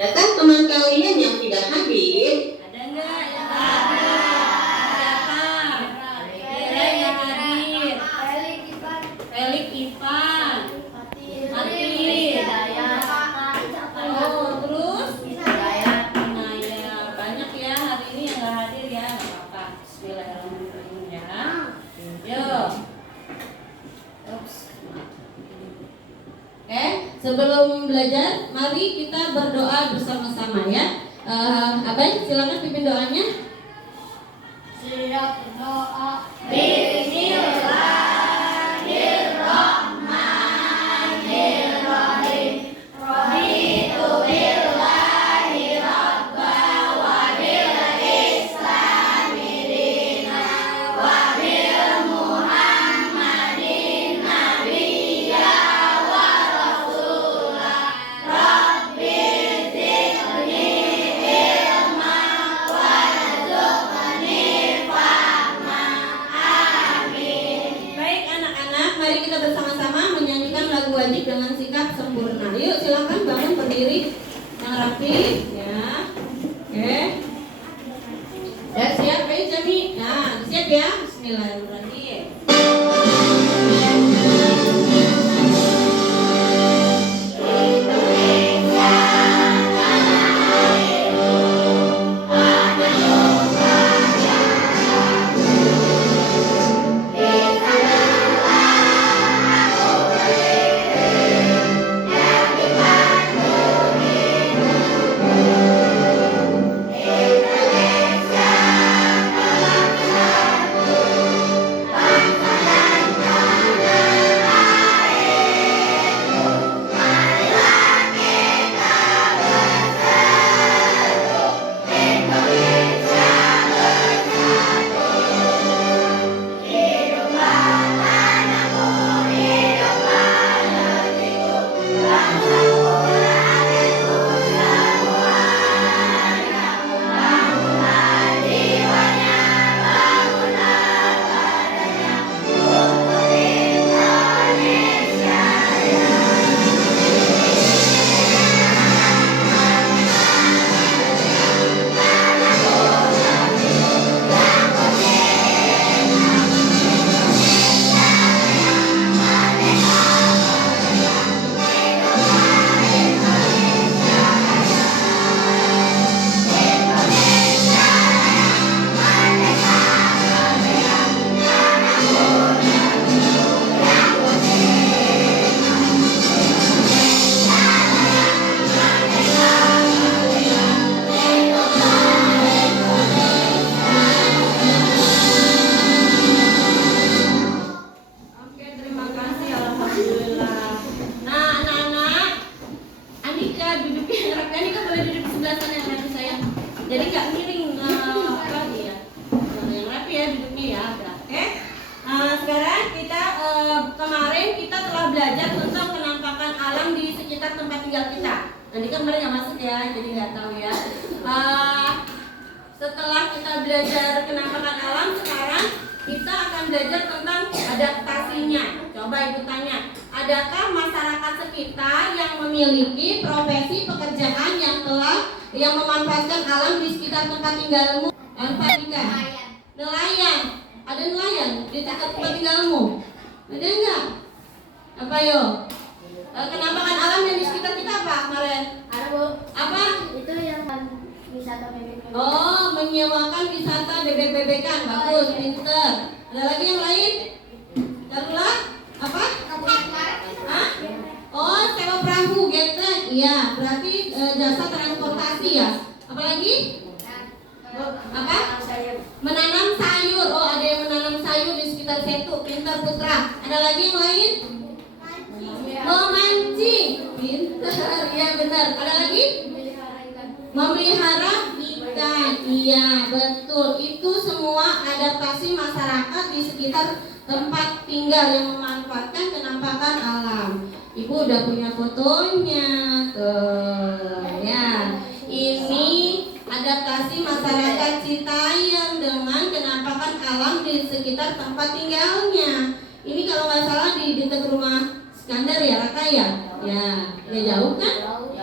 Adakah teman kalian yang tidak hadir? Ada enggak yang hadir? Siapa? Kira yang hadir? Felix Ivan. Fatir. Oh, terus? Inaya. Banyak ya hari ini yang nggak hadir ya, nggak apa-apa. Bismillahirrahmanirrahim ya. Yuk. Ups. Oke, sebelum belajar, mari kita berdoa bersama-sama ya. Abai, silakan pimpin doanya. Siap berdoa. Bismillahirrahmanirrahim. Raditu billahi rabba wa bil islami dina wa bil muhammadin nabiyya wa rasula. Rabbi zidni ilma warzuqni fahma. Amin. Baik anak-anak, mari kita bersama-sama menyanyikan lagu wajib dengan sikap sempurna. Yuk silakan bangun berdiri yang rapi ya. Oke. Ya siap, baik Jami. Nah, siap ya. Bismillahirrahmanirrahim. Oke, terima kasih. Alhamdulillah. Nah, anak-anak, Andika duduknya rapi. Andika boleh duduk di sebelah sana yang rapi sayang. Jadi nggak miring apa ya? Yang rapi ya duduknya ya. Oke. Sekarang kita kemarin kita telah belajar tentang penampakan alam di sekitar tempat tinggal kita. Andika kemarin nggak masuk ya, jadi nggak tahu ya. Setelah kita belajar penampakan alam, sekarang kita akan belajar tentang adaptasinya. Coba ibu tanya, adakah masyarakat sekitar yang memiliki profesi pekerjaan yang memanfaatkan alam di sekitar tempat tinggalmu? Alfatika. Nelayan. Ada nelayan di dekat tempat tinggalmu? Ada enggak? Apa yo? Penampakan alam yang di sekitar kita apa kemarin? Ada Bu. Apa? Itu yang wisata bebek. Oh, menyewakan wisata bebek-bebekan. Bagus, pinter. Ada lagi yang lain? Taruhlah. Apa? Hah? Oh, sewa perahu, gitu. Iya, berarti jasa transportasi ya. Apa lagi? Apa? Menanam sayur. Oh, ada yang menanam sayur di sekitar situ. Pinter putra. Ada lagi yang lain? Memancing. Pinter, ya benar. Ada lagi? Memelihara ikan. Iya, betul. Itu semua adaptasi masyarakat di sekitar tempat tinggal yang memanfaatkan penampakan alam. Ibu udah punya fotonya tuh ya. Ini adaptasi masyarakat Citayam dengan penampakan alam di sekitar tempat tinggalnya. Ini kalau nggak salah di dekat rumah Skandar ya, Raka ya? Ya, jauh kan?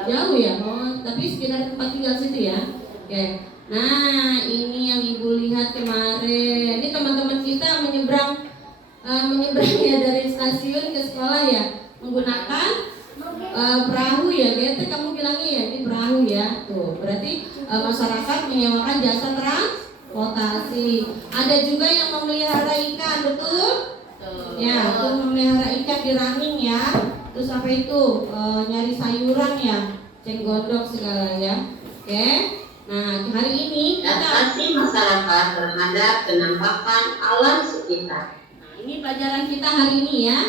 Jauh ya. Oh, tapi sekitar tempat tinggal situ ya. Oke. Nah, ini yang Ibu lihat kemarin. Ini teman-teman kita menyeberang ya dari stasiun ke sekolah ya, menggunakan perahu ya. Gitu kamu bilangnya ya, ini perahu ya. Tuh, berarti masyarakat menyewakan jasa transportasi. Ada juga yang memelihara ikan, betul? Ya, untuk memelihara ikan di running ya. Terus apa itu? Nyari sayuran ya, cenggodok segala ya. Oke. Nah, hari ini kita Adaptasi masyarakat terhadap penampakan alam sekitar. Nah, ini pelajaran kita hari ini ya.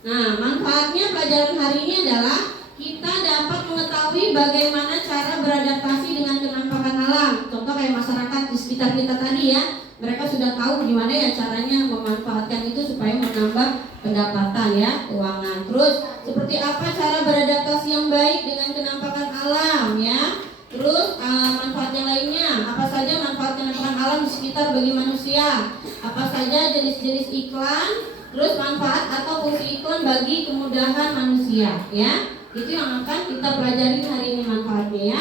Nah, manfaatnya pelajaran hari ini adalah kita dapat mengetahui bagaimana cara beradaptasi dengan penampakan alam. Contoh kayak masyarakat di sekitar kita tadi ya, mereka sudah tahu gimana ya caranya memanfaatkan itu supaya menambah pendapatan ya, keuangan. Terus seperti apa cara beradaptasi yang baik dengan penampakan alam ya. Terus manfaat yang lainnya, apa saja manfaat penampakan alam di sekitar bagi manusia, apa saja jenis-jenis iklan, terus manfaat atau fungsi iklan bagi kemudahan manusia ya. Itu yang akan kita pelajari hari ini manfaatnya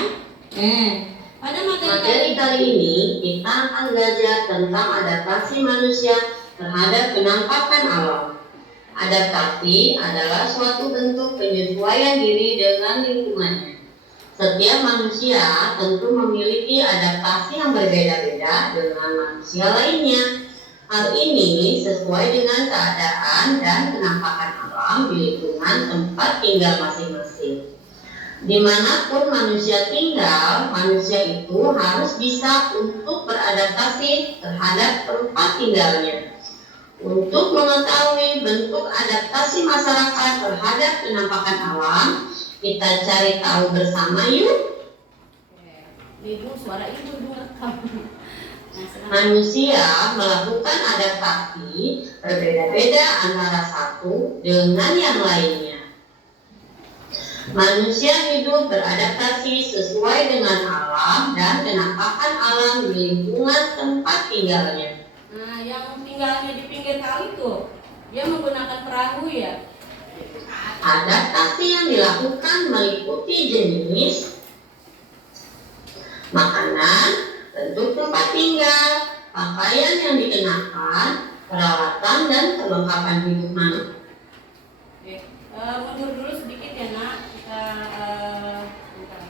ya. Pada Materi kali ini kita akan belajar tentang adaptasi manusia terhadap penampakan alam. Adaptasi adalah suatu bentuk penyesuaian diri dengan lingkungannya. Setiap manusia tentu memiliki adaptasi yang berbeda-beda dengan manusia lainnya. Hal ini sesuai dengan keadaan dan penampakan alam di lingkungan tempat tinggal masing-masing. Dimanapun manusia tinggal, manusia itu harus bisa untuk beradaptasi terhadap tempat tinggalnya. Untuk mengetahui bentuk adaptasi masyarakat terhadap penampakan alam, kita cari tahu bersama yuk. Ibu, suara ibu rekam. Manusia melakukan adaptasi berbeda-beda antara satu dengan yang lainnya. Manusia hidup beradaptasi sesuai dengan alam dan penampakan alam di lingkungan tempat tinggalnya. Nah, yang tinggalnya di pinggir kali tuh, dia menggunakan perahu ya. Adaptasi yang dilakukan meliputi jenis makanan, bentuk tempat tinggal, pakaian yang dikenakan, peralatan dan perlengkapan hidup manusia. Oke, mundur dulu sedikit ya nak. Kita bentar.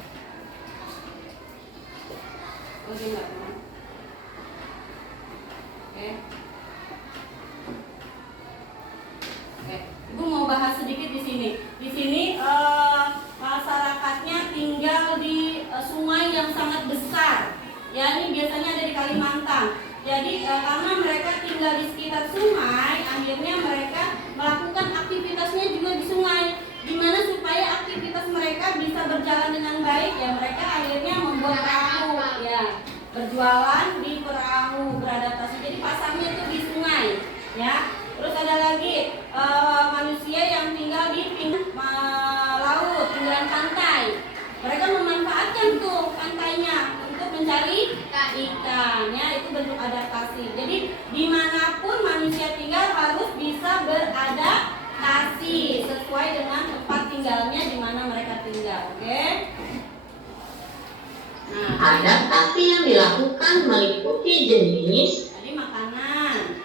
Oke enggak? Oke. Ibu mau bahas sedikit di sini. Di sini masyarakatnya tinggal di sungai yang sangat besar. Ya, ini biasanya ada di Kalimantan. Jadi karena mereka tinggal di sekitar sungai, akhirnya mereka melakukan aktivitasnya juga di sungai. Gimana supaya aktivitas mereka bisa berjalan dengan baik? Ya, mereka akhirnya membuat perahu, ya, berjualan di perahu, beradaptasi. Jadi pasarnya itu di sungai, ya. Terus ada lagi manusia yang tinggal di pinggir laut, pinggiran pantai. Mereka memanfaatkan tuh pantainya untuk mencari ikan, ya, itu bentuk adaptasi. Jadi dimanapun manusia tinggal harus bisa beradaptasi sesuai dengan tempat tinggalnya di mana mereka tinggal, oke? Nah, Adaptasi yang dilakukan meliputi jenis tadi makanan,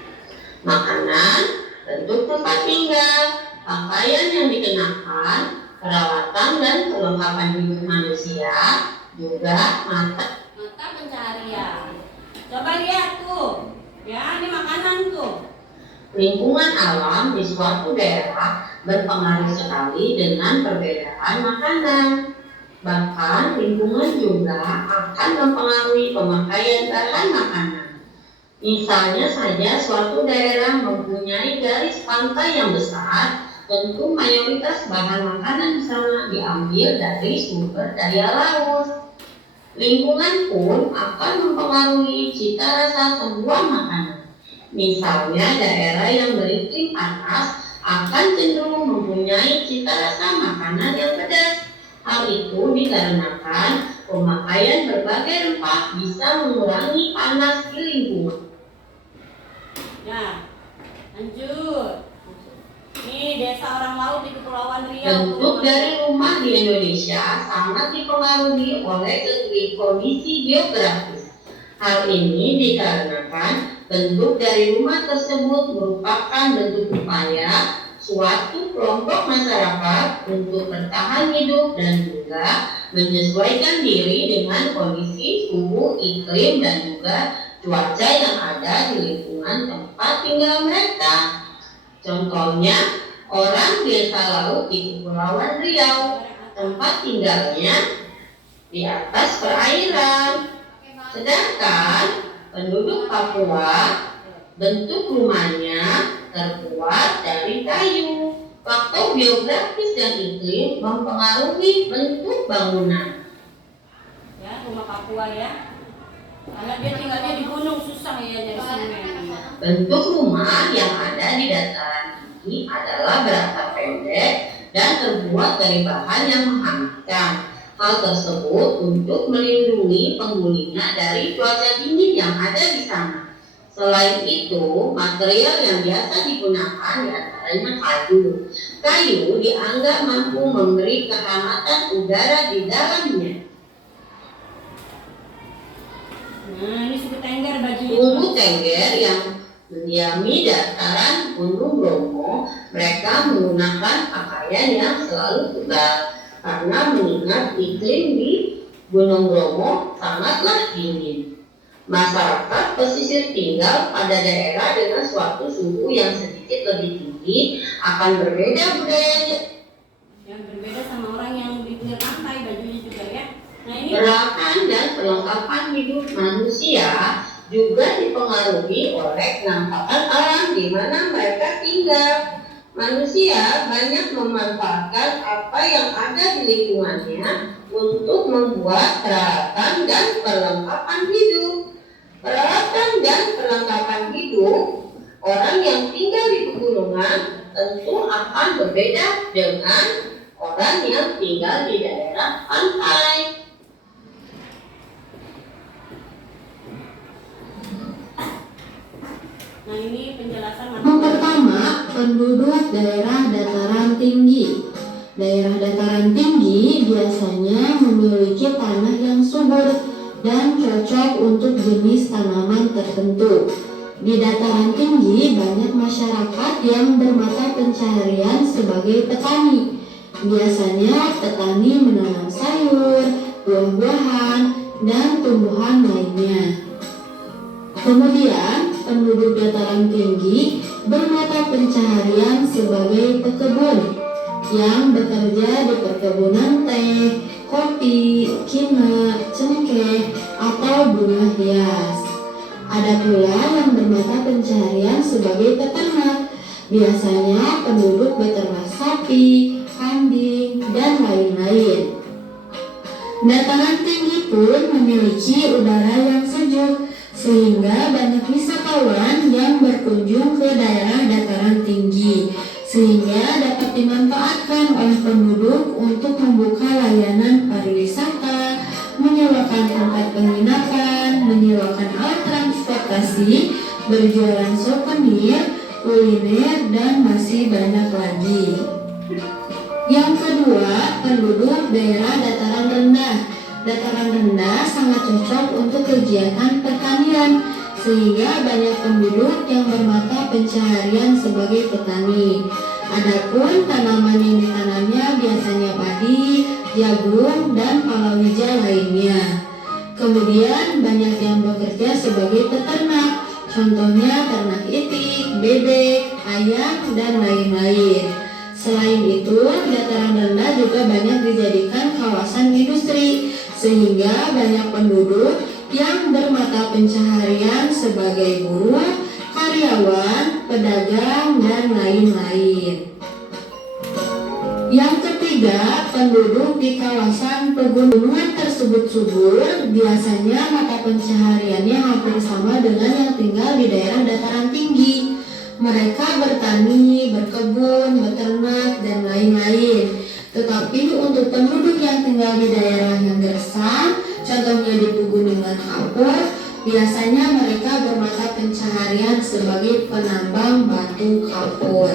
bentuk tempat tinggal, pakaian yang dikenakan, peralatan dan perlengkapan hidup manusia, juga mata pencaharian. Coba lihat tuh, ya, ini makanan tuh. lingkungan alam di suatu daerah berpengaruh sekali dengan perbedaan makanan. Bahkan lingkungan juga akan mempengaruhi pemakaian bahan makanan. Misalnya saja suatu daerah mempunyai garis pantai yang besar, tentu mayoritas bahan makanan di sana diambil dari sumber daya laut. Lingkungan pun akan mempengaruhi cita rasa sebuah makanan. Misalnya daerah yang beriklim panas akan cenderung mempunyai cita rasa makanan yang pedas. Hal itu dikarenakan pemakaian berbagai rempah bisa mengurangi panas di lingkungan. Ya, lanjut. Nih desa orang laut di Kepulauan Riau. Bentuk dari rumah di Indonesia sangat dipengaruhi oleh kondisi geografis. Hal ini dikarenakan bentuk dari rumah tersebut merupakan bentuk upaya suatu kelompok masyarakat untuk bertahan hidup dan juga menyesuaikan diri dengan kondisi suhu, iklim, dan juga cuaca yang ada di lingkungan tempat tinggal mereka. Contohnya, orang desa laut di Kepulauan Riau, tempat tinggalnya di atas perairan. Sedangkan penduduk Papua, bentuk rumahnya terbuat dari kayu. Faktor geografis dan iklim mempengaruhi bentuk bangunan. Ya, rumah Papua ya. Karena dia tinggalnya di gunung, susah ya jadi semen. Bentuk rumah yang ada di dataran tinggi adalah beratap pendek dan terbuat dari bahan yang menghangatkan. Hal tersebut untuk melindungi penghuninya dari cuaca dingin yang ada di sana. Selain itu, material yang biasa digunakan diantaranya kayu. Kayu dianggap mampu memberi kehangatan udara di dalamnya. Nah, ini suku Tengger bajunya. Suku Tengger yang mendiami dataran Gunung Bromo, mereka menggunakan pakaian yang selalu tebal karena mengingat iklim di Gunung Bromo sangatlah dingin. Masyarakat pesisir tinggal pada daerah dengan suatu suhu yang sedikit lebih tinggi akan berbeda budayanya. Yang berbeda sama orang yang di pinggir pantai bajunya juga ya. Nah ini Peralatan dan perlengkapan hidup manusia juga dipengaruhi oleh penampakan alam di mana mereka tinggal. Manusia banyak memanfaatkan apa yang ada di lingkungannya untuk membuat peralatan dan perlengkapan hidup. Peralatan dan perlengkapan hidup orang yang tinggal di pegunungan tentu akan berbeda dengan orang yang tinggal di daerah pantai. Nah ini penjelasan Yang pertama, penduduk daerah dataran tinggi. Daerah dataran tinggi biasanya memiliki tanah yang subur dan cocok untuk jenis tanaman tertentu. Di dataran tinggi banyak masyarakat yang bermata pencaharian sebagai petani. Biasanya petani menanam sayur, buah-buahan, dan tumbuhan lainnya. Kemudian, penduduk dataran tinggi bermata pencaharian sebagai pekebun yang bekerja di perkebunan teh, kopi, kina, cengkeh, atau bunga hias. Ada pula yang bermata pencaharian sebagai peternak. Biasanya penduduk beternak sapi, kambing, dan lain-lain. Dataran tinggi pun memiliki udara yang sejuk, sehingga banyak wisatawan yang berkunjung ke daerah dataran tinggi, sehingga dapat dimanfaatkan oleh penduduk untuk membuka layanan pariwisata, menyewakan tempat penginapan, menyewakan alat transportasi, berjualan souvenir, kuliner, dan masih banyak lagi. Yang kedua, penduduk daerah dataran rendah. Dataran rendah sangat cocok untuk kegiatan pertanian, sehingga banyak penduduk yang bermata pencaharian sebagai petani. Adapun tanaman yang ditanamnya biasanya padi, jagung, dan palawija lainnya. Kemudian banyak yang bekerja sebagai peternak, contohnya ternak itik, bebek, ayam, dan lain-lain. Selain itu, dataran rendah juga banyak dijadikan kawasan industri, sehingga banyak penduduk yang bermata pencaharian sebagai buruh, karyawan, pedagang, dan lain-lain. Yang ketiga, penduduk di kawasan pegunungan tersebut subur, biasanya mata pencahariannya hampir sama dengan yang tinggal di daerah dataran tinggi. Mereka bertani, berkebun, beternak, dan lain-lain. Tetapi untuk penduduk yang tinggal di daerah yang gersang, contohnya di pegunungan kapur, biasanya mereka bermata pencaharian sebagai penambang batu kapur.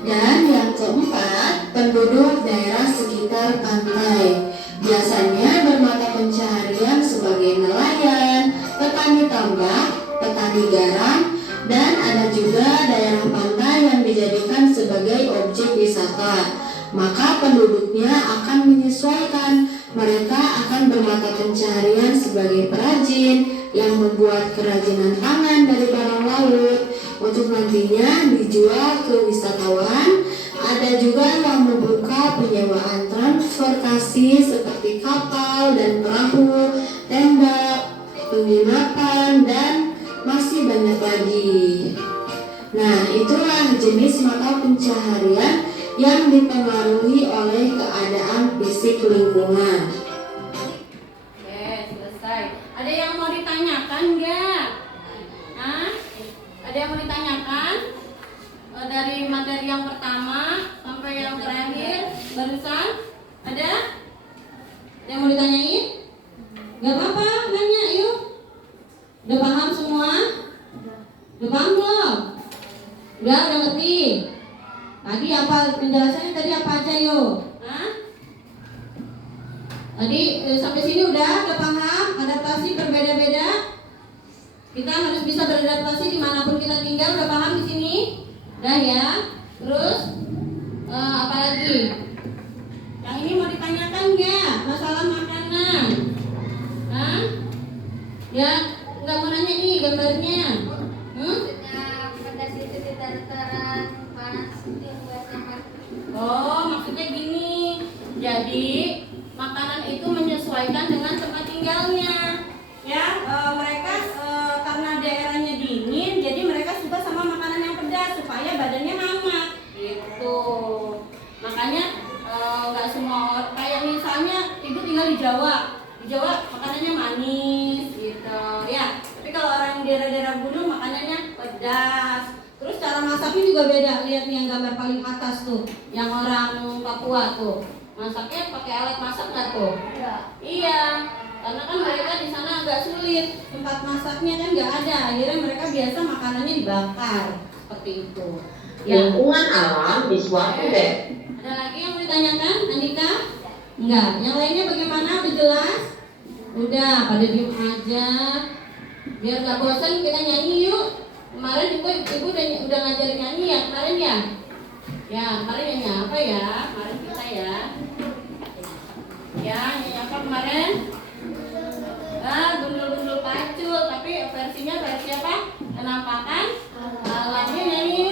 Dan yang keempat, penduduk daerah sekitar pantai biasanya bermata pencaharian sebagai nelayan, petani tambak, petani garam, dan ada juga daerah pantai yang dijadikan sebagai objek wisata. Maka penduduknya akan menyesuaikan. Mereka akan bermata pencaharian sebagai perajin yang membuat kerajinan tangan dari barang laut untuk nantinya dijual ke wisatawan. Ada juga yang membuka penyewaan transportasi seperti kapal dan perahu, tenda, penginapan, dan masih banyak lagi. Nah, itulah jenis mata pencaharian yang dipengaruhi oleh keadaan fisik lingkungan. Oke, selesai. Ada yang mau ditanyakan nggak? Hah? Ada yang mau ditanyakan? Dari materi yang pertama sampai yang terakhir barusan ada? Yang mau ditanyain? Gak apa-apa, nanya yuk. Udah paham semua? Udah paham belum? Udah ngerti? Tadi apa penjelasannya tadi apa aja yuk? Hah? Tadi sampai sini udah paham? Adaptasi berbeda-beda. Kita harus bisa beradaptasi dimanapun kita tinggal. Udah paham di sini? Udah ya. Terus apa lagi? Yang ini mau ditanyakan nggak? Masalah makanan? Hah? Ya, nggak mau nanya nih gambarnya. Pedas itu di dataran panas itu buatnya kan. Oh, maksudnya gini. Jadi makanan itu menyesuaikan dengan tempat tinggalnya. Ya, mereka karena daerahnya dingin, jadi mereka suka sama makanan yang pedas supaya badannya hangat. Gitu. Makanya nggak semua kayak misalnya ibu tinggal di Jawa. Di Jawa makanannya manis gitu ya. Tapi kalau orang di daerah-daerah gunung makanannya pedas. Terus cara masaknya juga beda. Lihat nih yang gambar paling atas tuh, yang orang Papua tuh. Masaknya pakai alat masak nggak tuh? Iya. Karena kan mereka di sana agak sulit, tempat masaknya kan nggak ada. Akhirnya mereka biasa makanannya dibakar seperti itu. Ya. Lingkungan alam di suatu daerah. Ada lagi yang mau ditanyakan, Andika? Enggak. Yang lainnya bagaimana? Udah jelas? Udah, pada diem aja. Biar nggak bosan kita nyanyi yuk. Kemarin ibu udah ngajarin nyanyi ya kemarin ya? Ya, kemarin nyanyi apa ya? Kemarin kita ya. Ya, nyanyi apa kemarin? Gundul-gundul pacul, tapi versinya versi apa? Penampakan alamnya nyanyi.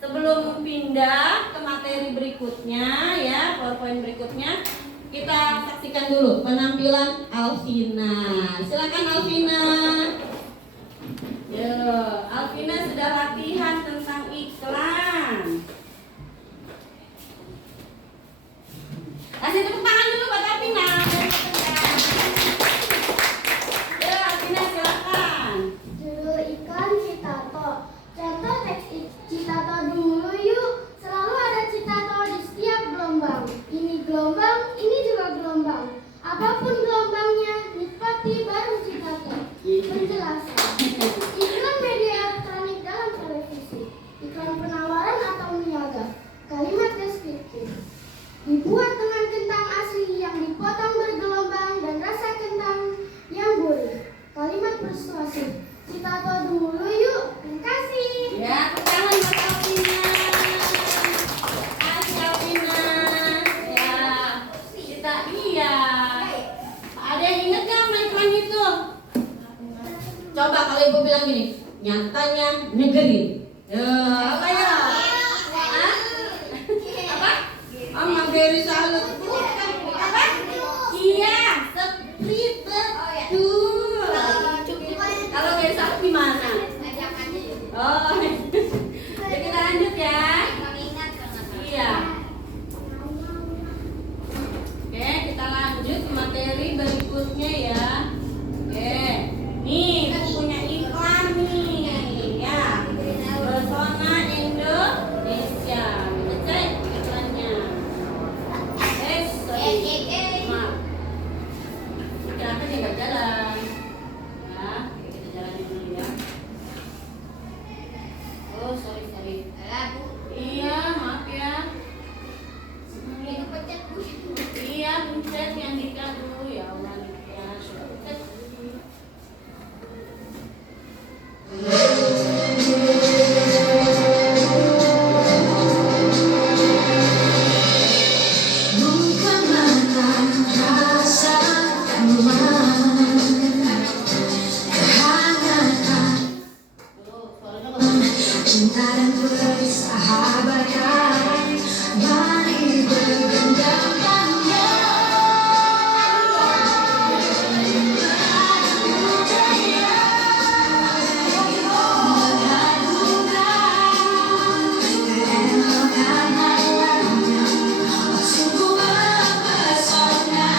Sebelum pindah ke materi berikutnya ya, PowerPoint berikutnya, kita saksikan dulu penampilan Alvina. Silakan Alvina. Ya. Alvina sudah latihan tentang iklan. Kasih tepuk tangan dulu buat Alvina. Alvina silakan. Judul iklan Citato. Contoh teks Citato dulu yuk. Selalu ada Citato di setiap gelombang. Ini gelombang, ini juga gelombang. Apapun gelombangnya, nikmati baru Citato. Penjelasan. Iklan media elektronik dalam televisi. Iklan penawaran atau niaga. Kalimat deskriptif. Dibuat dengan kentang asli yang dipotong bergelombang dan rasa kentang yang gurih. Kalimat persuasif. Citato dulu yuk. Terima kasih. Ya, tangan buat Alvina. Kasih Alvina. Ya, kita iya. Ada yang ingat nggak sama iklan itu? Coba kalau ibu bilang gini, nyatanya negeri. Apa ya? Hah? Apa? Oh, Maberi Salut. Bukan. Apa? Iya, Sprite betul. Kalau Maberi Salut gimana? Oh, jadi kita lanjut ya. Iya. Oke, kita lanjut ke materi berikutnya ya. Oke, nih punya iklan nih, ya. Pesona Indonesia. Cek iklannya. Maaf. Silakan ya nggak jalan. Ya, kita jalanin dulu ya. Oh, sorry. Iya, maaf ya. Iya, pencet yang Dika dulu ya Allah ya. Sudah pencet. Bukan makan rasa kehangatan Suaranya bagus. cinta dan persahabatan mari bergendang panjang budaya keelokan alamnya sungguh mempesona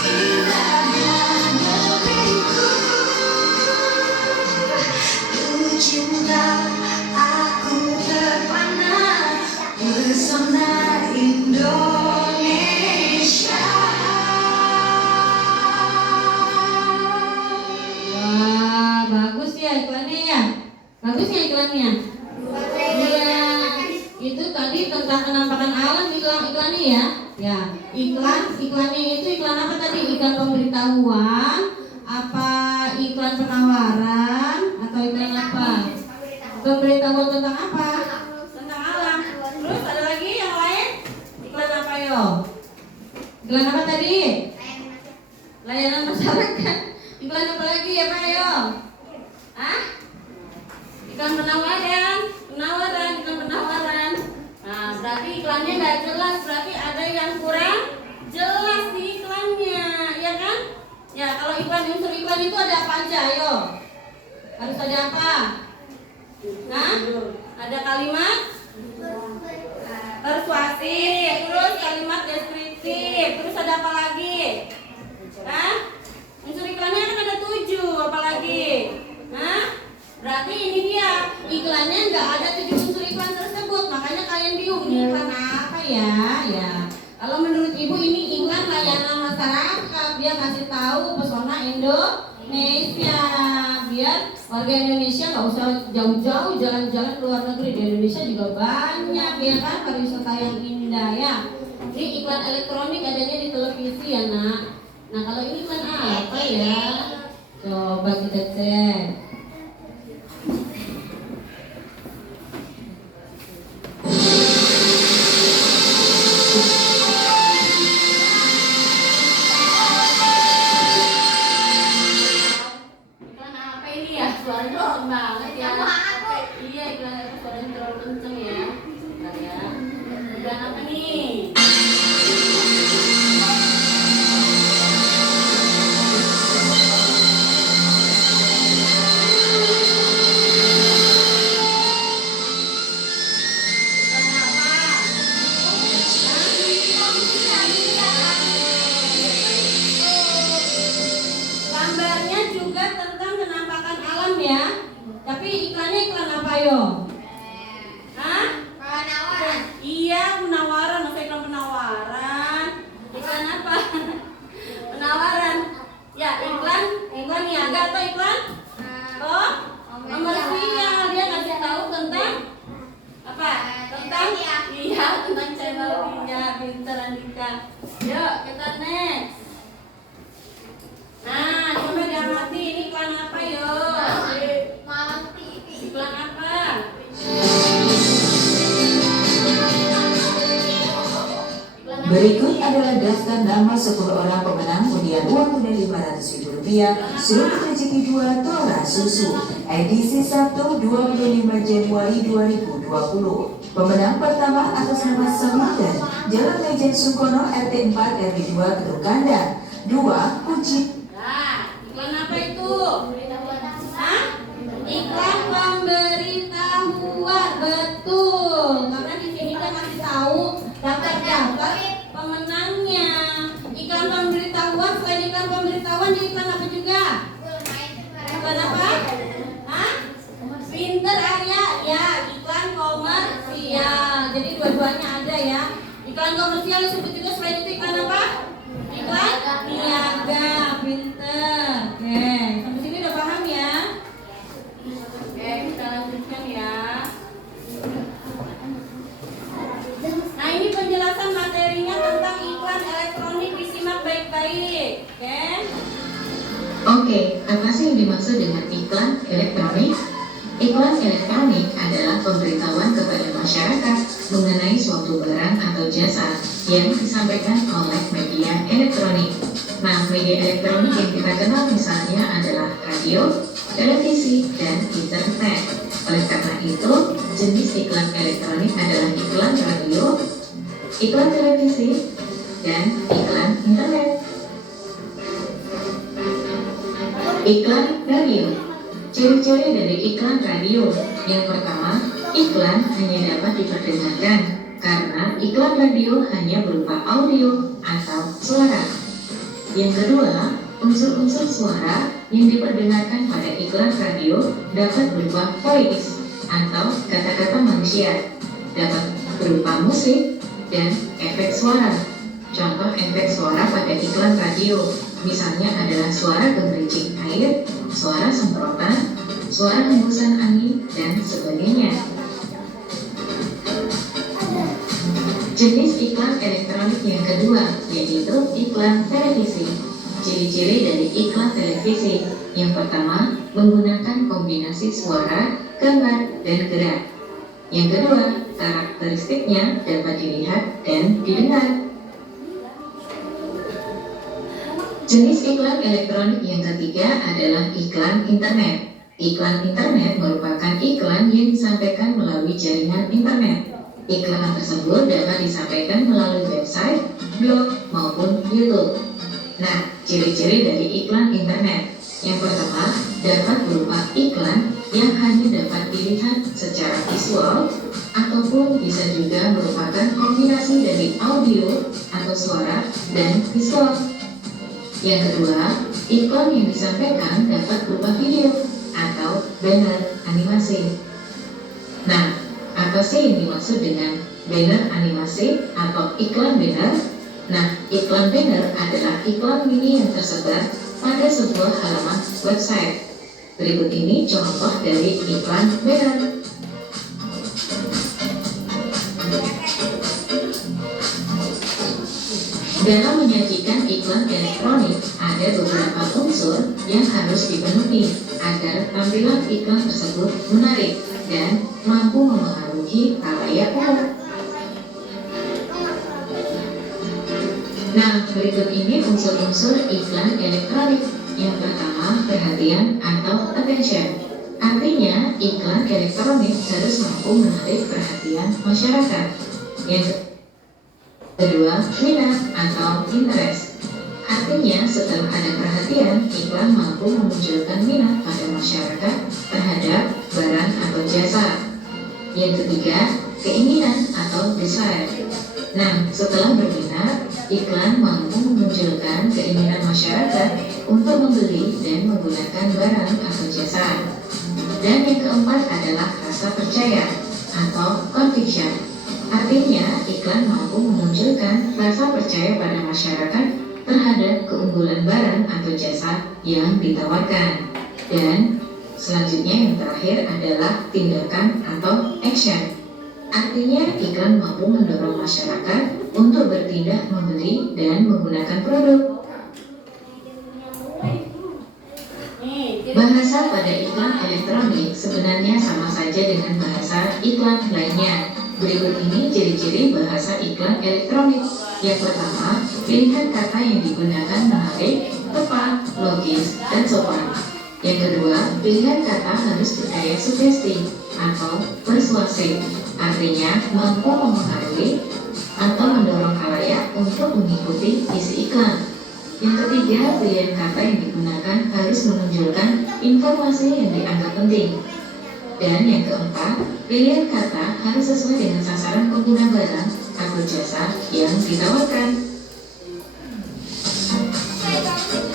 indahnya negeriku. Ku cinta, aku terpana pesona Indonesia. Wah, bagus ya iklannya ya. Bagus ya iklannya. Iya, itu tadi tentang penampakan alam iklannya ya. Ya, iklannya itu iklan apa tadi? Iklan pemberitahuan, apa iklan penawaran, atau iklan apa? Pemberitahuan tentang apa? Tentang alam. Terus ada lagi yang lain? Iklan apa yo? Iklan apa tadi? Layanan masyarakat. Iklan apa lagi ya Pak yo? Hah? Iklan penawaran, iklan penawaran. Nah, berarti iklannya nggak jelas, berarti ada yang kurang jelas di iklannya, ya kan? Ya, kalau unsur iklan itu ada apa aja, ayo? Harus ada apa? Nah, ada kalimat persuasif, terus kalimat deskriptif, terus ada apa lagi? Hah? Unsur iklannya kan ada 7, apa lagi? Hah? Berarti ini dia, iklannya nggak ada 7 unsur iklan tersebut, makanya kalian bingung ini iklan apa ya? Ya, kalau menurut ibu ini iklan layanan masyarakat, dia kasih tahu pesona Indonesia, biar warga Indonesia nggak usah jauh-jauh jalan-jalan ke luar negeri. Di Indonesia juga banyak ya kan pariwisata yang indah ya. Ini iklan elektronik adanya di televisi ya nak. Nah kalau ini iklan apa ya? Coba kita cek. Iklan apa ini ya? Suaranya kenceng banget ya. Iya iklan apa suaranya terlalu kenceng ya. Bentar ya. Iklan apa nih? olahraga atau iklan? Oh, komersial. Dia ngasih tahu tentang apa? Tentang tentang channel dia. Pinter Andika. Yuk kita next. Nah, coba diamati ini iklan apa yuk? Iklan apa? Berikut adalah daftar nama 10 orang pemenang undian uang tunai Rp500.000 seluruh rezeki 2 Tora Susu edisi Sabtu 25 Januari 2020. Pemenang pertama atas nama Saminten, Jalan Lejen Sungkono RT 4 RW 2 Kedung Kandang. 2. Kunci. Nah, iklan apa itu? Hah? Iklan pemberitahuan, betul. Karena di sini kan masih tahu daftar pemenangnya. Iklan pemberitahuan, selain iklan pemberitahuan, di iklan apa juga? Iklan apa? Hah? Pinter Arya, ya iklan komersial. Jadi dua-duanya ada ya. Iklan komersial disebut juga selain itu iklan apa? Iklan niaga, pinter. Oke, sampai sini udah paham ya? Oke, kita lanjutkan ya. Nah, ini penjelasan materinya tentang iklan elektronik, disimak baik-baik. Oke, apa sih yang dimaksud dengan iklan elektronik? Iklan elektronik adalah pemberitahuan kepada masyarakat mengenai suatu barang atau jasa yang disampaikan oleh media elektronik. Nah, media elektronik yang kita kenal misalnya adalah radio, televisi, dan internet. Oleh karena itu, jenis iklan elektronik adalah iklan radio, iklan televisi, dan iklan internet. Iklan radio. Ciri-ciri dari iklan radio. Yang pertama, iklan hanya dapat diperdengarkan karena iklan radio hanya berupa audio atau suara. Yang kedua, unsur-unsur suara yang diperdengarkan pada iklan radio dapat berupa voice atau kata-kata manusia, dapat berupa musik dan efek suara. Contoh efek suara pada iklan radio misalnya adalah suara gemericik air, suara semprotan, suara hembusan angin, dan sebagainya. Jenis iklan elektronik yang kedua yaitu iklan televisi. Ciri-ciri dari iklan televisi. Yang pertama, menggunakan kombinasi suara, gambar, dan gerak. Yang kedua, karakteristiknya dapat dilihat dan didengar. Jenis iklan elektronik yang ketiga adalah iklan internet. Iklan internet merupakan iklan yang disampaikan melalui jaringan internet. Iklan tersebut dapat disampaikan melalui website, blog, maupun YouTube. Nah, ciri-ciri dari iklan internet. Yang pertama, dapat berupa iklan yang hanya dapat dilihat secara visual ataupun bisa juga merupakan kombinasi dari audio atau suara dan visual. Yang kedua, iklan yang disampaikan dapat berupa video atau banner animasi. Nah, apa sih yang dimaksud dengan banner animasi atau iklan banner? Nah, iklan banner adalah iklan mini yang tersebar pada sebuah halaman website. Berikut ini contoh dari iklan banner. Dalam menyajikan iklan elektronik, ada beberapa unsur yang harus dipenuhi agar tampilan iklan tersebut menarik dan mampu memengaruhi khalayak umum. Nah, berikut ini unsur-unsur iklan elektronik. Yang pertama, perhatian atau attention. Artinya, iklan elektronik harus mampu menarik perhatian masyarakat. Yang kedua, minat atau interest. Artinya, setelah ada perhatian, iklan mampu memunculkan minat pada masyarakat terhadap barang atau jasa. Yang ketiga, keinginan atau desire. Nah, setelah berminat, iklan mampu memunculkan keinginan masyarakat untuk membeli dan menggunakan barang atau jasa. Dan yang keempat adalah rasa percaya atau conviction. Artinya, iklan mampu memunculkan rasa percaya pada masyarakat terhadap keunggulan barang atau jasa yang ditawarkan. Dan selanjutnya yang terakhir adalah tindakan atau action. Artinya iklan mampu mendorong masyarakat untuk bertindak membeli dan menggunakan produk. Bahasa pada iklan elektronik sebenarnya sama saja dengan bahasa iklan lainnya. Berikut ini ciri-ciri bahasa iklan elektronik. Yang pertama, pilihan kata yang digunakan menarik, tepat, logis, dan sopan. Yang kedua, pilihan kata harus berdaya sugesti atau persuasif. Artinya mampu mempengaruhi atau mendorong khalayak untuk mengikuti isi iklan. Yang ketiga, pilihan kata yang digunakan harus menunjukkan informasi yang dianggap penting. Dan yang keempat, pilihan kata harus sesuai dengan sasaran pengguna barang atau jasa yang ditawarkan.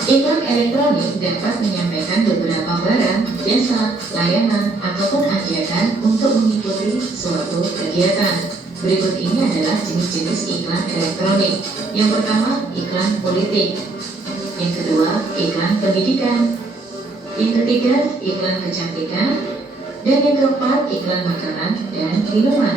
Iklan elektronik dapat menyampaikan beberapa barang, jasa, layanan, ataupun ajakan untuk mengikuti suatu kegiatan. Berikut ini adalah jenis-jenis iklan elektronik. Yang pertama, iklan politik. Yang kedua, iklan pendidikan. Yang ketiga, iklan kecantikan. Dan yang keempat, iklan makanan dan minuman.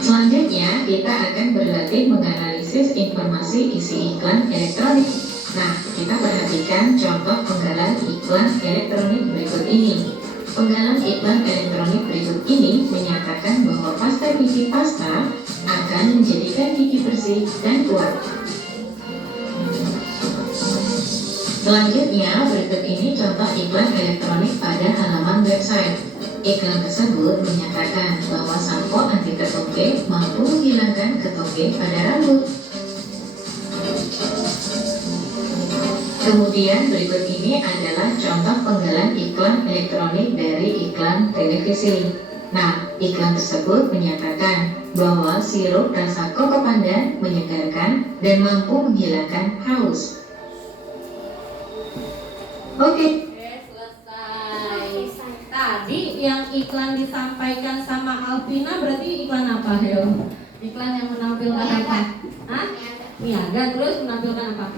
Selanjutnya, kita akan berlatih menganalisis informasi isi iklan elektronik. Nah, kita perhatikan contoh penggalan iklan elektronik berikut ini. Penggalan iklan elektronik berikut ini menyatakan bahwa pasta gigi pasta akan menjadikan gigi bersih dan kuat. Selanjutnya, berikut ini contoh iklan elektronik pada halaman website. Iklan tersebut menyatakan bahwa sampo anti ketoge mampu menghilangkan ketoge pada rambut. Kemudian berikut ini adalah contoh penggalan iklan elektronik dari iklan televisi. Nah, iklan tersebut menyatakan bahwa sirup rasa koko pandan menyegarkan dan mampu menghilangkan haus. Oke. Selesai. Tadi yang iklan disampaikan sama Alvina berarti iklan apa, Heo? Iklan yang menampilkan apa? Hah? Niaga, terus menampilkan apa?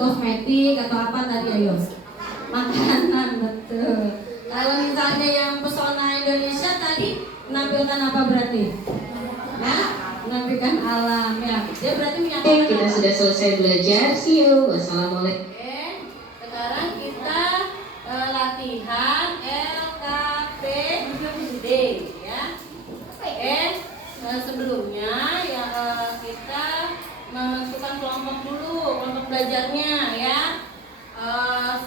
Kosmetik atau apa tadi, ayo? Makanan, betul. Kalau misalnya yang pesona Indonesia tadi menampilkan apa berarti? Nah, menampilkan alam ya. Dia berarti menyatakan. Kita sudah selesai belajar. See you. Wassalamualaikum. Sekarang kita latihan LKPD ya. Sebelumnya ya kita menentukan kelompok dulu, kelompok belajarnya ya.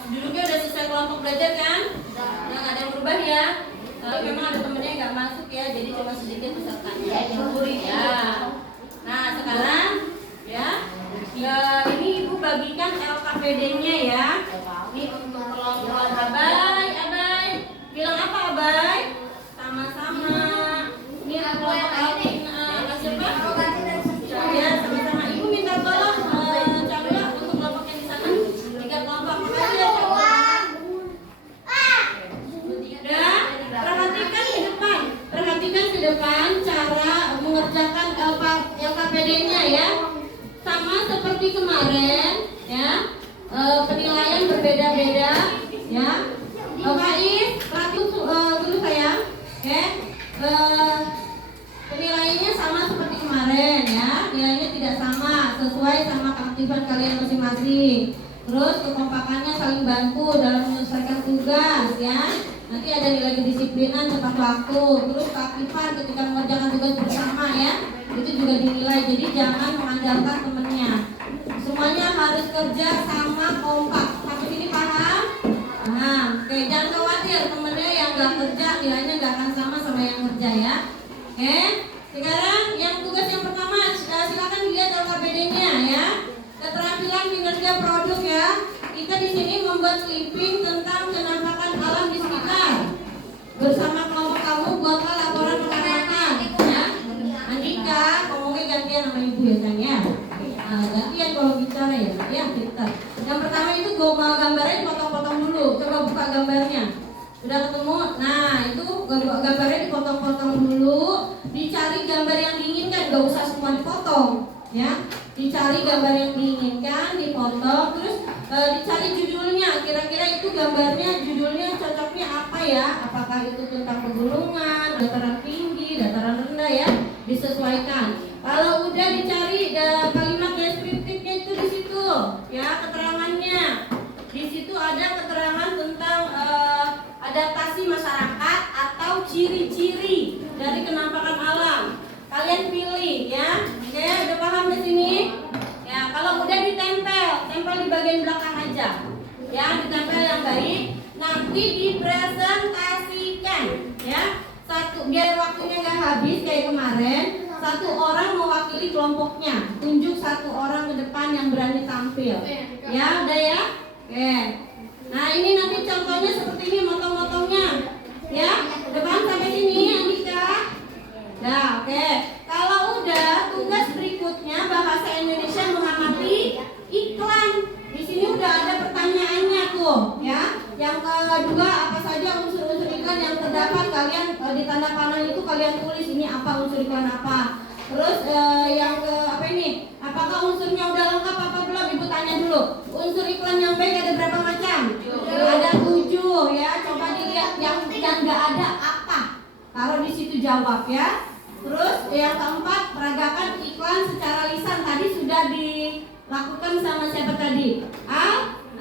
Duduknya udah selesai kelompok belajar kan? Nggak ada yang berubah ya. Memang ada temennya yang nggak masuk ya, jadi cuma sedikit pesertanya. Ya. Nah sekarang ya ini ibu bagikan LKPD-nya ya. Ini untuk kelompok Abai, bilang apa Abai? Sama-sama. Ini kelompok Alvina, siapa? Ya, sama-sama. Ibu minta tolong Camila untuk kelompok yang di sana. 3 kelompok. Makasih ya Camila. Udah, perhatikan ke depan cara mengerjakan LKPD-nya ya. Sama seperti kemarin ya. Penilaian berbeda-beda ya. Faiz, perhatikan dulu sayang. Oke. Penilaiannya sama seperti kemarin ya. Nilainya tidak sama, sesuai sama keaktifan kalian masing-masing. Terus kekompakannya saling bantu dalam menyelesaikan tugas ya. Nanti ada nilai kedisiplinan tepat waktu. Terus keaktifan ketika mengerjakan tugas bersama ya. Itu juga dinilai. Jadi jangan mengandalkan temennya. Semuanya harus kerja sama kompak. Sampai sini paham? Nah, oke, jangan khawatir temennya yang nggak kerja nilainya nggak akan sama yang kerja ya. Oke, sekarang yang tugas yang pertama silakan dilihat LKPD-nya ya. Keterampilan kinerja produk ya. Kita di sini membuat clipping tentang penampakan alam di sekitar. Bersama kelompok kamu buatlah laporan pengamatan ya. Andika, ngomongnya gantian sama ibu ya kan ya. Gantian kalau bicara ya kita. Yang pertama itu gambarnya dipotong-potong dulu. Coba buka gambarnya. Udah ketemu? Nah itu gambarnya dipotong-potong dulu. Dicari gambar yang diinginkan, gak usah semua dipotong ya. dicari gambar yang diinginkan, dipotong, terus dicari judulnya. Kira-kira itu gambarnya, judulnya cocoknya apa ya? Apakah itu tentang pegunungan, dataran tinggi, dataran rendah ya? Disesuaikan. Kalau udah dicari kalimat deskriptifnya itu di situ, ya keterangannya. Di situ ada keterangan tentang adaptasi masyarakat atau ciri-ciri dari kenampakan alam. Kalian pilih ya. Oke, udah paham di sini? Ya, kalau udah tempel di bagian belakang aja. Ya, ditempel yang baik. Nanti dipresentasikan ya. Satu, biar waktunya nggak habis kayak kemarin. Satu orang mewakili kelompoknya. Tunjuk satu orang ke depan yang berani tampil. Ya, udah ya? Oke. Nah, ini nanti contohnya seperti ini motong-motongnya. Ya, udah paham sampai sini, Andika? Nah, oke. Kalau udah, tugas berikutnya bahasa Indonesia mengamati iklan. Di sini udah ada pertanyaannya tuh, ya. Yang kedua, apa saja unsur-unsur iklan yang terdapat? Kalian di tanda panah itu kalian tulis ini apa unsur iklan apa. Terus yang ke apa ini? Apakah unsurnya udah lengkap apa belum? Ibu tanya dulu. Unsur iklan yang baik ada berapa macam? Ada 7 ya. Coba dilihat yang nggak ada apa. Taruh di situ jawab ya. Terus yang keempat, peragakan iklan secara lisan. Tadi sudah dilakukan sama siapa tadi?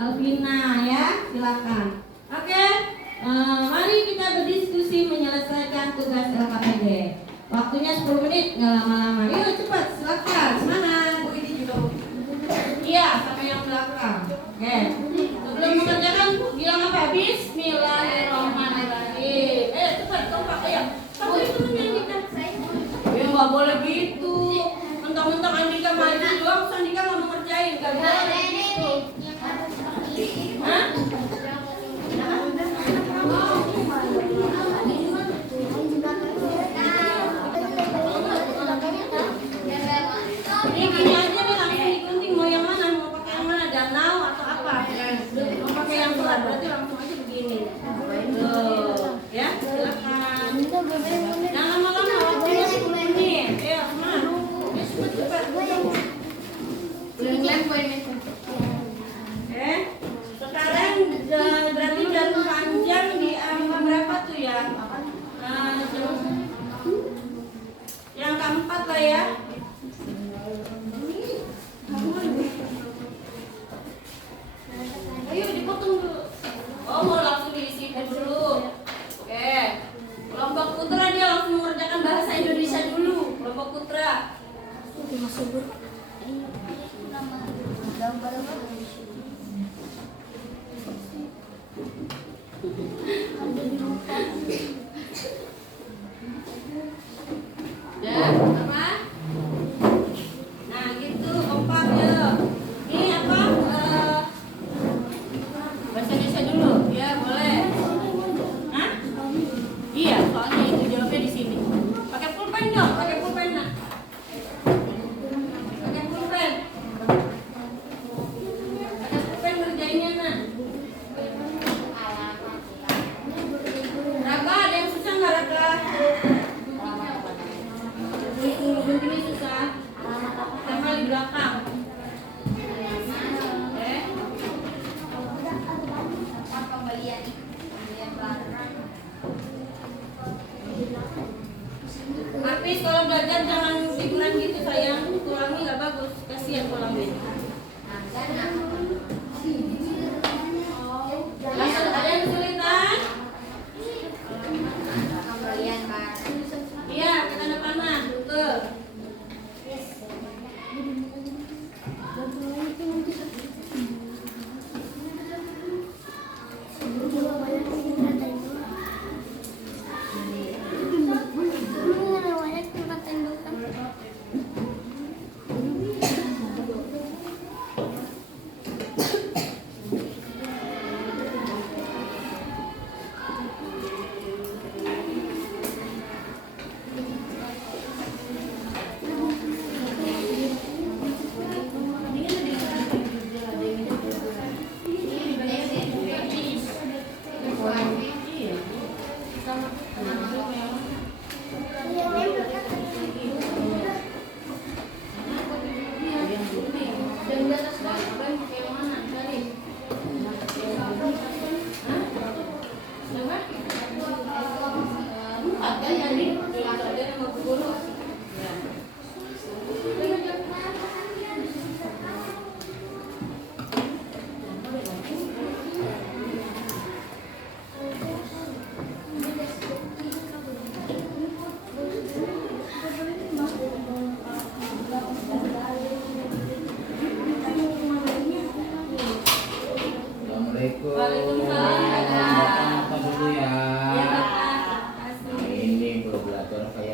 Alvina ya, silakan. Oke, mari kita berdiskusi menyelesaikan tugas LKPD. Waktunya 10 menit, nggak lama-lama. Yuk cepat, silakan. Semangat. Iya, sampai yang belakang. Oke. Sebelum mengerjakan, bilang apa? Bismillahirrahmanirrahim. Cepat, kompak, ayo. Kamu itu menyanyikan. Ya nggak boleh gitu. Mentang-mentang Andika maju doang, terus Andika nggak mau ngerjain, nggak boleh gitu. Hah? Ini gini aja nih, langsung digunting. Mau yang mana? Mau pakai yang mana? Danau atau apa? Mau pakai yang berat, berarti langsung aja begini. Tuh, ya silakan. Jangan lama-lama, waktunya 10 menit. Ayo, semangat. Ya cepat-cepat. Sekarang berarti jarum panjang diambil berapa tuh ya? Yang keempat lah ya. Ayo dipotong dulu. Oh, mau langsung diisi dulu. Oke. Kelompok putra dia langsung mengerjakan bahasa Indonesia dulu. Kelompok putra. Ya, apa? Nah, gitu kompak ya. Ini apa? Bahasa Indonesia dulu. Ya, boleh. Hah? Iya, soalnya itu jawabnya di sini. Pakai pulpen dong, pakai pulpen nak. Pakai pulpen. Pakai pulpen ngerjainnya nak. Raga, ada yang susah nggak Raga? Ini susah. Tempel di belakang. Oke. Habis kalau belajar jangan figuran gitu sayang. Tulangi nggak bagus. Kasihan tulangnya. Ada yang kesulitan? Iya, ke tanda panah. Betul.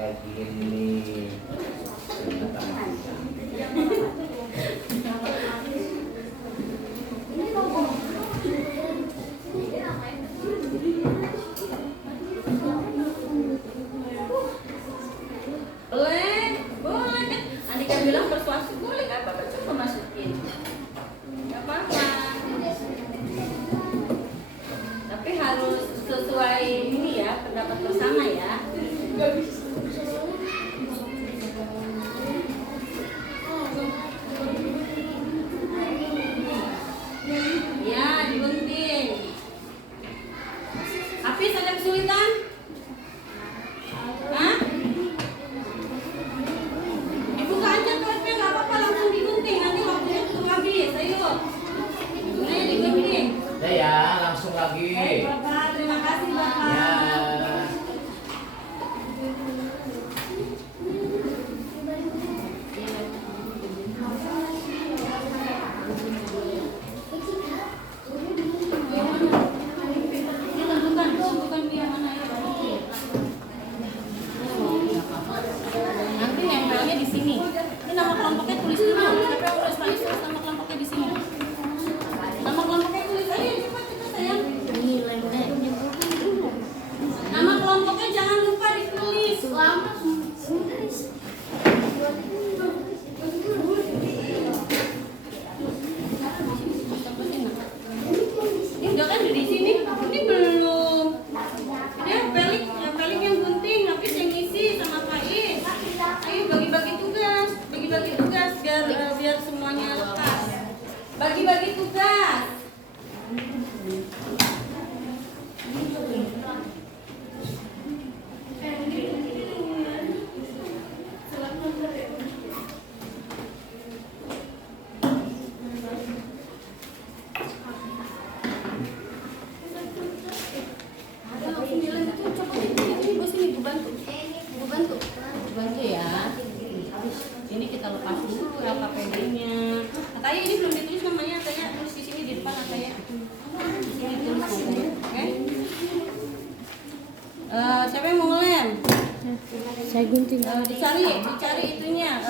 kayak gini. Boleh kan? Andika bilang persuasi boleh nggak apa-apa, coba masukin. Nggak apa-apa. Tapi harus sesuai ini ya, pendapat bersama ya. Ya, digunting. Hafiz ada kesulitan? Hah? Dibuka aja klipnya, nggak apa-apa, langsung digunting. Nanti waktunya tutup habis. Ayo. Ayo digunting. Udah ya, langsung lagi. Bapak, terima kasih Bapak. Ya. Bukan dia mana ya? Nanti nempelnya di sini. Ini nama kelompoknya tulis dulu. Siapa yang tulis Pak Yusuf? Nama kelompoknya di sini. Nama kelompoknya tulis aja cepat sayang. Nama kelompoknya jangan lupa ditulis. Ini udah kan di sini. Ini belum. Dia pelik yang gunting, habis yang ngisi sama Faiz. Ayo bagi-bagi tugas biar semuanya lepas. Bagi-bagi tugas. Bantu ya. Ini kita lepas dulu LKPD-nya. Katanya ini belum ditulis namanya, katanya tulis di sini di depan katanya. Di sini tulis namanya. Oke? Siapa yang mau ngelem? Saya gunting. Dicari itunya.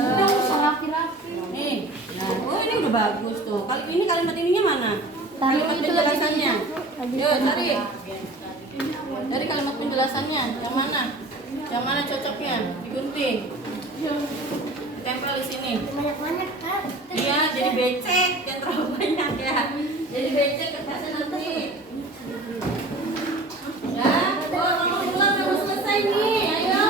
Nih. Nah, oh ini udah bagus tuh. Ini kalimat ininya mana? Kalimat penjelasannya. Yo, cari. Dari kalimat penjelasannya, yang mana? Yang mana cocoknya? Digunting. Ditempel di sini. Banyak-banyak kan? Iya, jadi becek, jangan terlalu banyak ya. Jadi becek kertasnya nanti. Ya, kamu pulang udah selesai nih, ayo.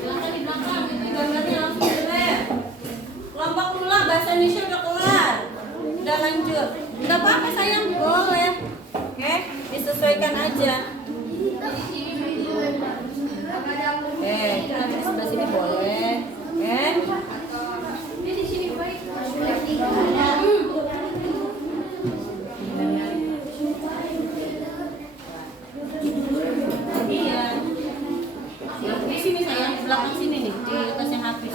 Silakan di belakang, itu gambarnya langsung jelek. Kelompok pula bahasa Indonesia udah kelar. Udah lanjut. Enggak apa-apa sayang, boleh. Oke, disesuaikan aja. Kita di sebelah sini boleh. Ini di sini baik. Iya. Di sini sayang, di belakang sini nih, di tas yang habis.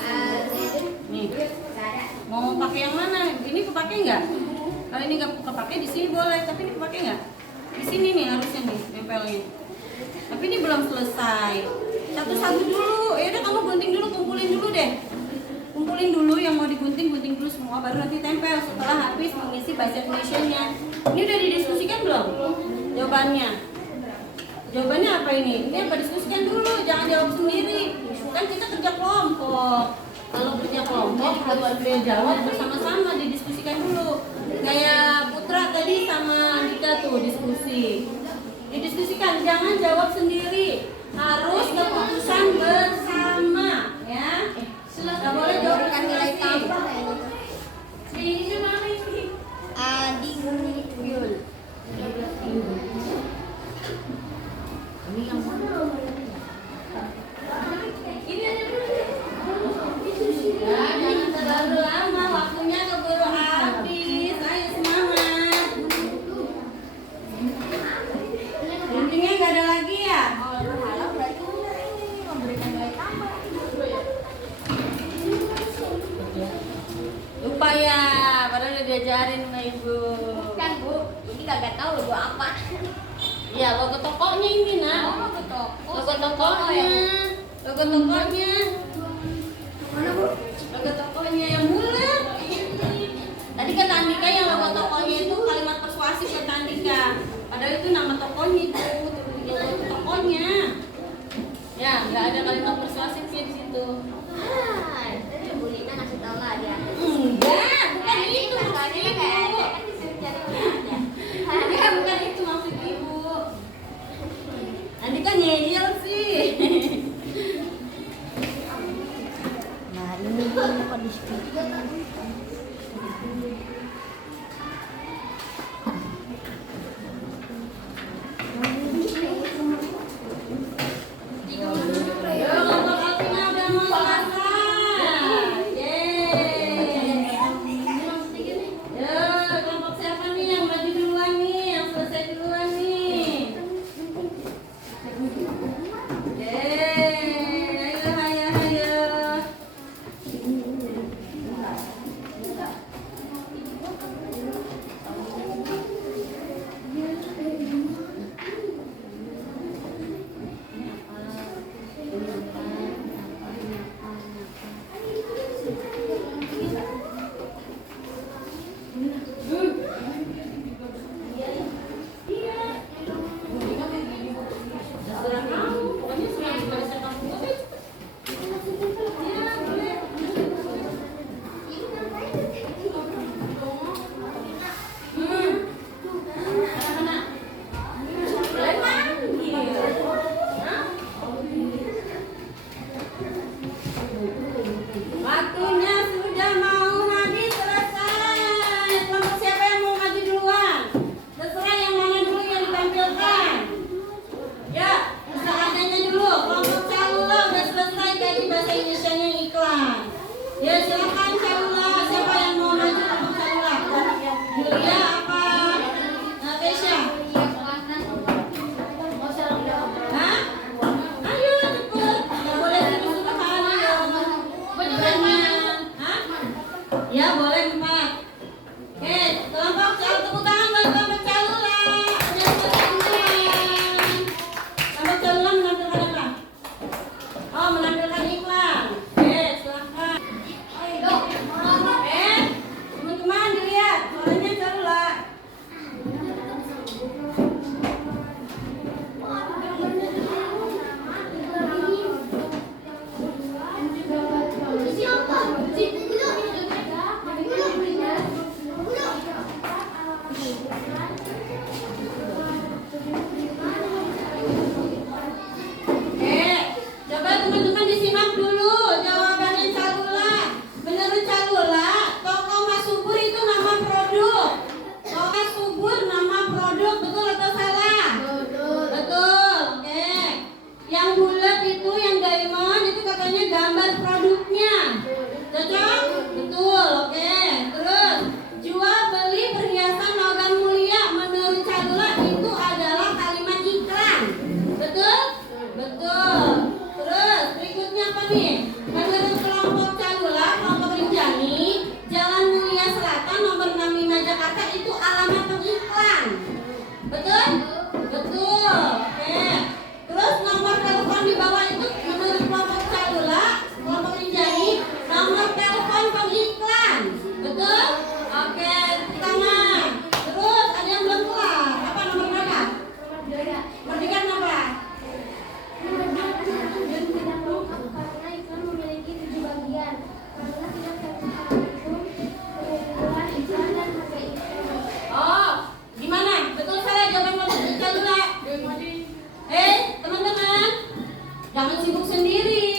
Nih. Mau pakai yang mana? Ini kepake nggak? Kalau ini nggak kepake di sini boleh, tapi ini kepake nggak? Di sini nih harusnya nih tempelnya. Tapi ini belum selesai. Satu-satu dulu. Ya udah kamu gunting dulu, kumpulin dulu deh. Kumpulin dulu yang mau digunting, gunting dulu semua baru nanti tempel setelah habis mengisi bahasa Indonesianya. Ini udah didiskusikan belum? Jawabannya. Jawabannya apa ini? Ini apa diskusikan dulu, jangan jawab sendiri. Kan kita kerja kelompok. Kalau kerja kelompok harus dia jawab bersama-sama, didiskusikan dulu. Kayak Putra tadi sama Andika tuh diskusi. Didiskusikan, jangan jawab sendiri. Harus keputusan bersama, ya. Nggak boleh jawab nilai tambah. Ini mana ini? Adi Yul. Ini yang mana? Ini aja dulu. Ya, jangan terlalu lama, waktunya keburu habis. Ayo semangat. Guntingnya nggak ada lagi ya? Lupa ya, padahal udah diajarin sama ibu. Kan Bu, ini kagak tahu logo apa. Ya, logo tokonya ini, nah. Logo toko. Logo tokonya. Logo tokohnya. Mana Bu? Logo tokohnya yang bulat. Tadi kata Andika yang logo tokohnya itu kalimat persuasif kata Andika. Padahal itu nama tokohnya itu, logo tokohnya. Ya, nggak ada kalimat persuasifnya di situ. Tadi Bu Lina ngasih tahu lah dia. Enggak, bukan itu maksud Soalnya ibu. kayak ada kan disuruh cari aja. Enggak, bukan itu maksud ibu. Andika ngeyel sih. Nah, ini kok di sini. Yo, kelompok Alvina udah mau selesai. Yeay. Yo, kelompok siapa nih yang maju duluan nih, yang selesai duluan nih? Yeay, ayo. Terserah kamu, pokoknya semua yang bisa kamu buat aja. Ya, boleh. Anak-anak. Boleh panggil. Hah? Waktunya sudah mau habis, selesai. Kelompok siapa yang mau maju duluan? Terserah yang mana dulu yang ditampilkan. Ya, seadanya dulu. Kelompok Calula udah selesai tadi bahasa Indonesianya iklan. Ya, silakan Calula. Siapa yang mau maju kelompok Calula? Julia apa? Kesha? Hah? Ayo cepet. Nggak boleh suruh-suruhan. Ayo. Beranian. Hah? Ya, boleh 4. Oke, kelompok Calula, tepuk tangan buat kelompok Calula. Udah selesai duluan. Kelompok Calula menampilkan apa? Oh, menampilkan iklan. Oke, silakan. Teman-teman dilihat, suaranya Calula. Coba teman-teman disimak dulu jawabannya Calula. Menurut Calula, toko Mas Subur itu nama produk. Toko Mas Subur nama produk, betul atau salah? Betul. Oke. Yang bulat itu, yang diamond itu katanya gambar produknya. Cocok? Betul. Oke. Terus jual beli perhiasan logam mulia, menurut Calula itu adalah kalimat iklan. Betul? Betul. Terus berikutnya apa nih? Menurut kelompok Calula, kelompok Rinjani, Jalan Mulia Selatan nomor 65 Jakarta itu alamat pengiklan. Betul? Betul. Oke. Terus nomor telepon di bawah itu menurut kelompok Calula, kelompok Rinjani, nomor telepon pengiklan. Betul? Oke, tangan. Terus ada yang belum kelar. Apa nomor berapa? Merdeka apa? Karena iklan memiliki 7 bagian. Karena tidak terpisah itu pengumpulan iklan dan harga iklan. Oh, gimana? Betul salah jawaban kelompok Calula? Teman-teman, jangan sibuk sendiri.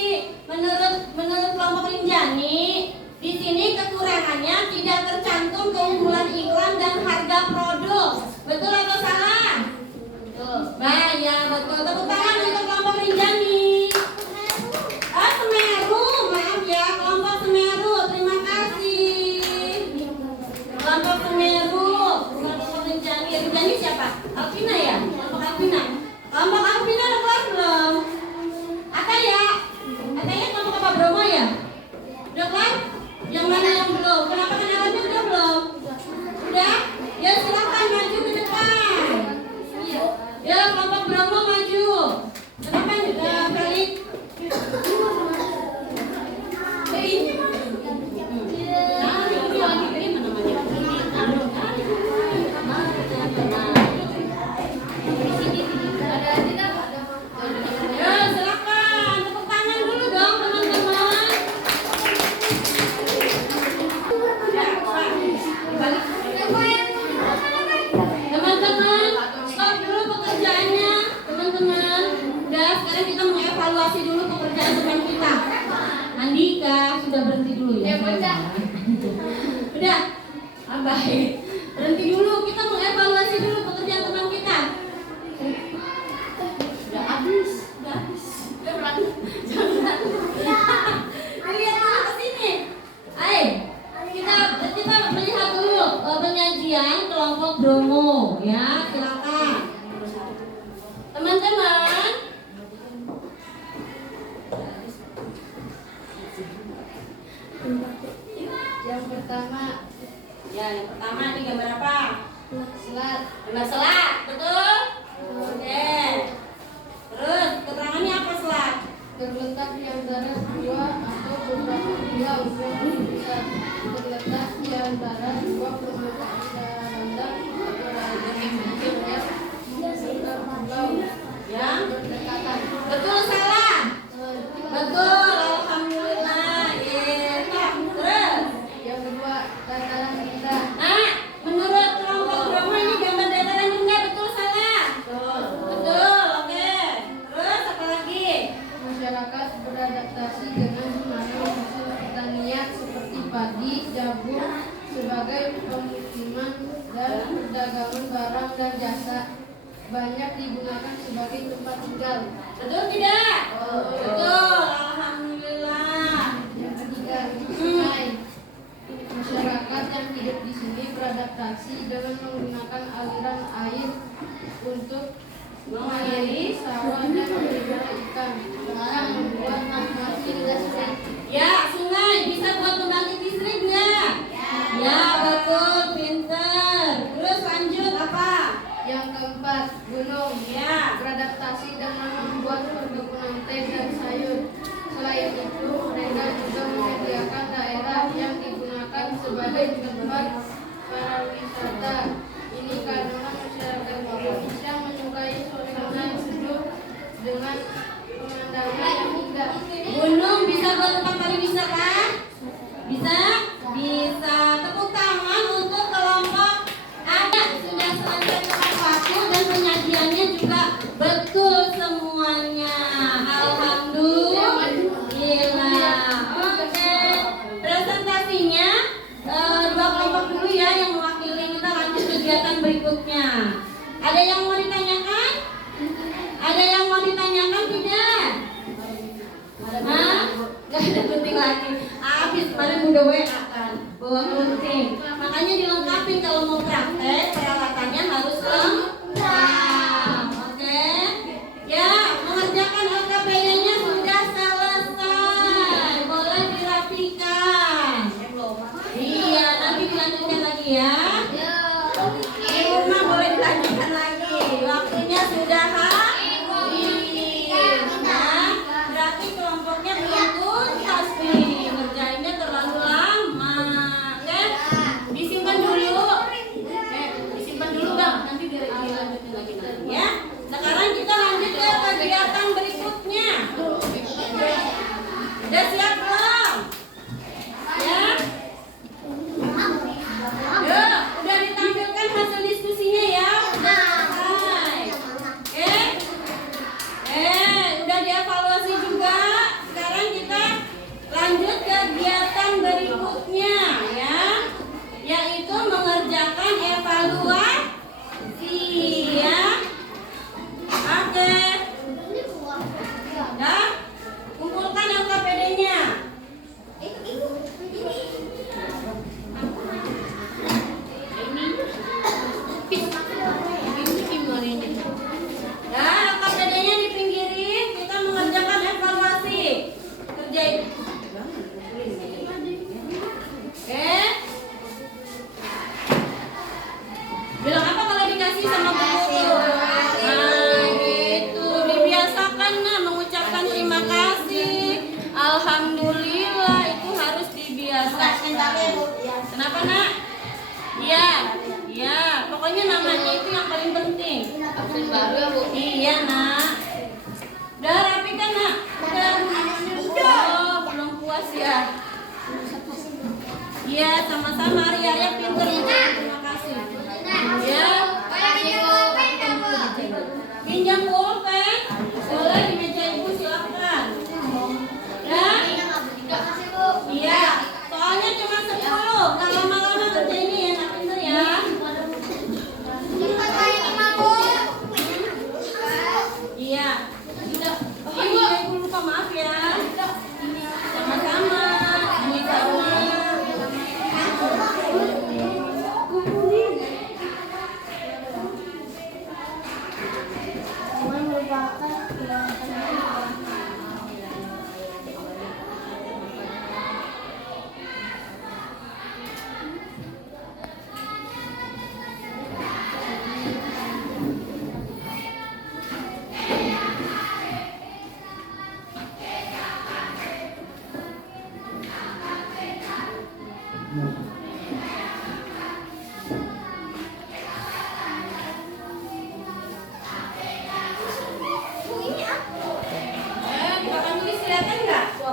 Menurut kelompok Rinjani, di sini kekurangannya tidak tercantum keunggulan iklan dan harga produk. Betul atau salah? Betul. Nah, ya betul. Tepuk tangan untuk kelompok Rinjani. Semeru, maaf ya, kelompok Semeru. Terima kasih. Kelompok Semeru, bukan kelompok Rinjani. Rinjani siapa? Alvina ya? Kelompok Alvina. Kelompok Alvina udah kelar belum? Ataya? Ataya kelompok apa, Bromo ya? Udah kelar? Yang mana yang belum? Kenapa kenalannya udah belum? Udah? Ya silakan maju ke depan. Ya kelompok Bromo maju. dulu pekerjaan teman kita. Andika sudah berhenti dulu ya. Udah, baik. Berhenti dulu, kita mengevaluasi dulu pekerjaan teman kita. Udah habis. Lihat dulu ke sini. Ayo, kita melihat dulu penyajian kelompok Bromo, ya silakan. Teman-teman, Yang pertama, yang pertama ini gambar apa? selat. Gambar selat, betul? Oke. Terus keterangannya apa selat? Terletak di antara dua atau beberapa pulau yang bisa terletak di antara dua permukaan dalam atau lainnya yang serta pulau Yang berdekatan. betul salah. Betul, alhamdulillah. Terus, Yang kedua, dataran rendah. menurut kelompok Bromo ini gambar dataran rendah, betul salah? Betul, oke. Terus apa lagi? Masyarakat beradaptasi dengan mengandung hasil pertanian seperti padi, jagung sebagai pemukiman dan perdagangan barang dan jasa banyak digunakan sebagai tempat tinggal. Betul tidak? Betul, alhamdulillah. Yang ketiga, sungai. Masyarakat yang hidup di sini beradaptasi dengan menggunakan aliran air untuk mengairi sawah dan memelihara ikan. Yang membuat masih listrik. Ya, sungai bisa buat pembangkit listrik nggak? Ya, betul, pinter. Terus lanjut apa? Yang keempat, gunung. Ya. Beradaptasi dengan membuat perkebunan teh dan sayur. Selain itu, mereka juga menyediakan daerah yang digunakan sebagai tempat para wisata. Ini karena masyarakat Indonesia menyukai suasana yang sejuk dengan pemandangan yang indah. Gunung bisa buat tempat pariwisata? Bisa? Bisa. Tepuk tangan untuk kelompok ada. Sudah selesai tepat waktu dan penyajiannya juga betul semuanya. Alhamdulillah. Oke. Presentasinya dua kelompok dulu ya yang mewakili. Kita lanjut kegiatan berikutnya. Ada yang mau ditanyakan? Ada yang mau ditanyakan tidak? Hah? Gak ada gunting lagi. Habis kemarin udah WA kan bawa gunting. Makanya dilengkapi kalau mau praktek peralatannya harus lengkap. Oke? Ya, mengerjakan LKPD-nya sudah selesai. Boleh dirapikan. Iya, nanti dilanjutkan lagi ya. Di rumah boleh dilanjutkan lagi. Waktunya sudah habis. Nah, berarti kelompoknya belum tuntas nih. Ngerjainnya terlalu lama. Oke? Disimpan dulu. Disimpan dulu Bang. Nanti dilanjutin lagi nanti ya. Sekarang kita lanjut ke kegiatan berikutnya. Udah siap belum? Ya? Yuk, udah ditampilkan hasil diskusinya ya. Udah selesai. Udah dievaluasi juga. Sekarang kita lanjut ke kegiatan berikutnya ya, yaitu mengerjakan evaluasi ya. Oke. Ya, kumpulkan LKPD-nya. Ya, LKPD-nya dipinggirin. Kita mengerjakan evaluasi. Kerjain. Oke. Bilang apa kalau dikasih sama guru? Nah, gitu. Dibiasakan mengucapkan terima kasih. Alhamdulillah, itu harus dibiasakan. Kenapa nak? Iya, iya. Pokoknya namanya itu yang paling penting. Iya nak. Udah rapi kan nak? Udah. Oh, belum puas ya. Iya, sama-sama. Arya pinter itu. Terima kasih. Ya. Pinjam pulpen. Boleh di meja ibu silakan.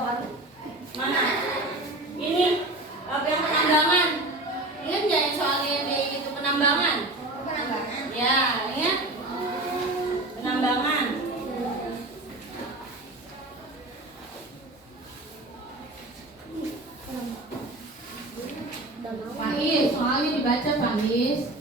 Mana? Ini yang penambangan. Ingat nggak yang soalnya dia itu penambangan? Ya, ingat? Penambangan. Faiz, soalnya dibaca Faiz.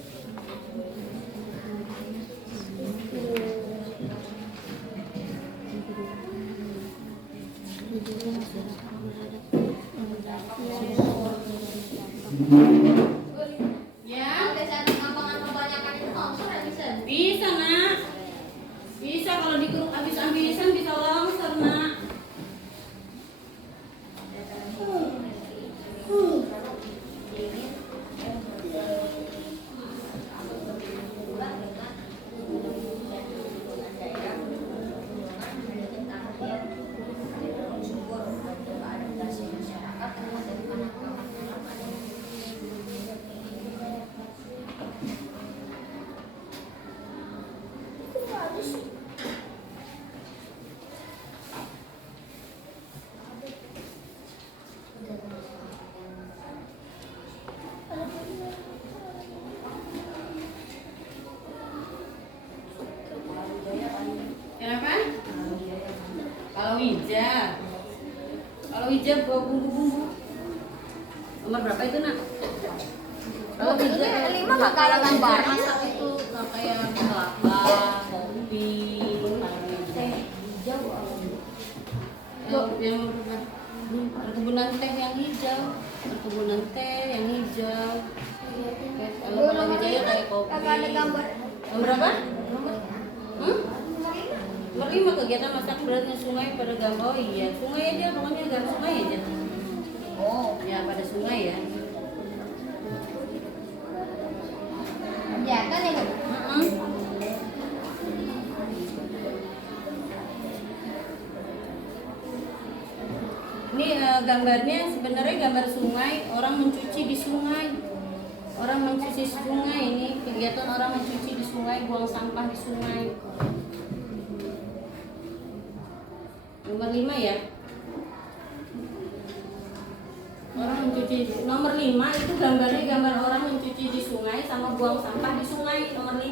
Ya, bisa nak. Bisa kalau dikeruk habis-habisan bisa longsor nak. Kenapa? Kalau hijab bawa bumbu-bumbu. Nomor berapa itu nak? Kalau hijab 5 nggak kalah gambar. Masak itu nggak kayak kelapa, kopi, hijau. Yang perkebunan teh yang hijau, Kalau Wijaya kayak kopi. Ada gambar. Nomor berapa? Nomor 5 kegiatan masak beratnya sungai pada gambar. Oh iya, sungai aja, pokoknya gambar sungai aja. Oh, ya pada sungai ya. Kegiatan ya, Bu? Ini gambarnya sebenarnya gambar sungai, orang mencuci di sungai. Ini kegiatan orang mencuci di sungai, buang sampah di sungai. Nomor 5 ya. Orang mencuci. Nomor 5 itu gambarnya gambar orang mencuci di sungai sama buang sampah di sungai. Nomor 5.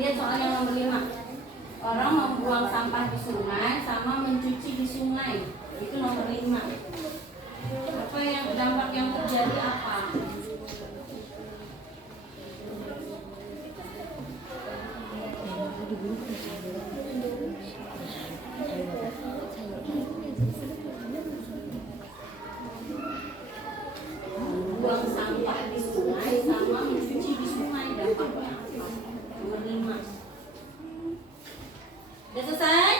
Lihat soalnya nomor 5. Orang membuang sampah di sungai sama mencuci di sungai. Itu nomor 5. Apa yang dampak yang terjadi apa? Buang sampah di sungai sama mencuci di sungai dampaknya apa? Nomor 5. Udah selesai?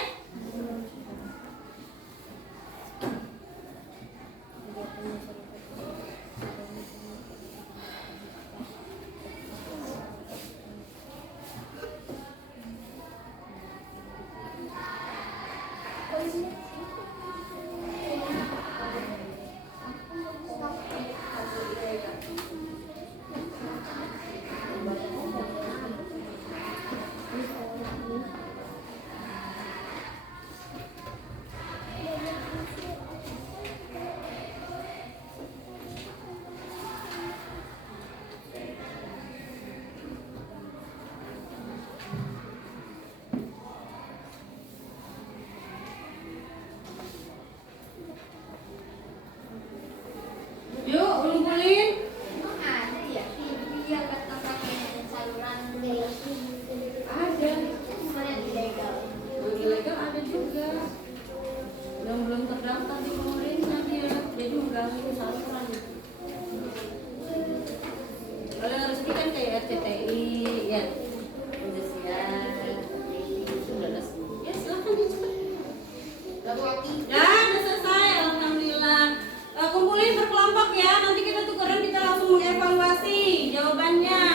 Yuk, kumpulin. Ada ya? Iya, kata pakai saluran Ada. semuanya ilegal. Yang ilegal ada juga. Yang belum terdaftar di pemerintah dia. Jadi mengganggu saluran. Kalau yang resmi kan kayak RCTI, ya. Udah siap. Sudah resmi. Ya silakan dicepat. Ya, udah selesai. Alhamdulillah. Kumpulin berkelompok ya. Nanti kita tukeran, kita langsung mengevaluasi jawabannya.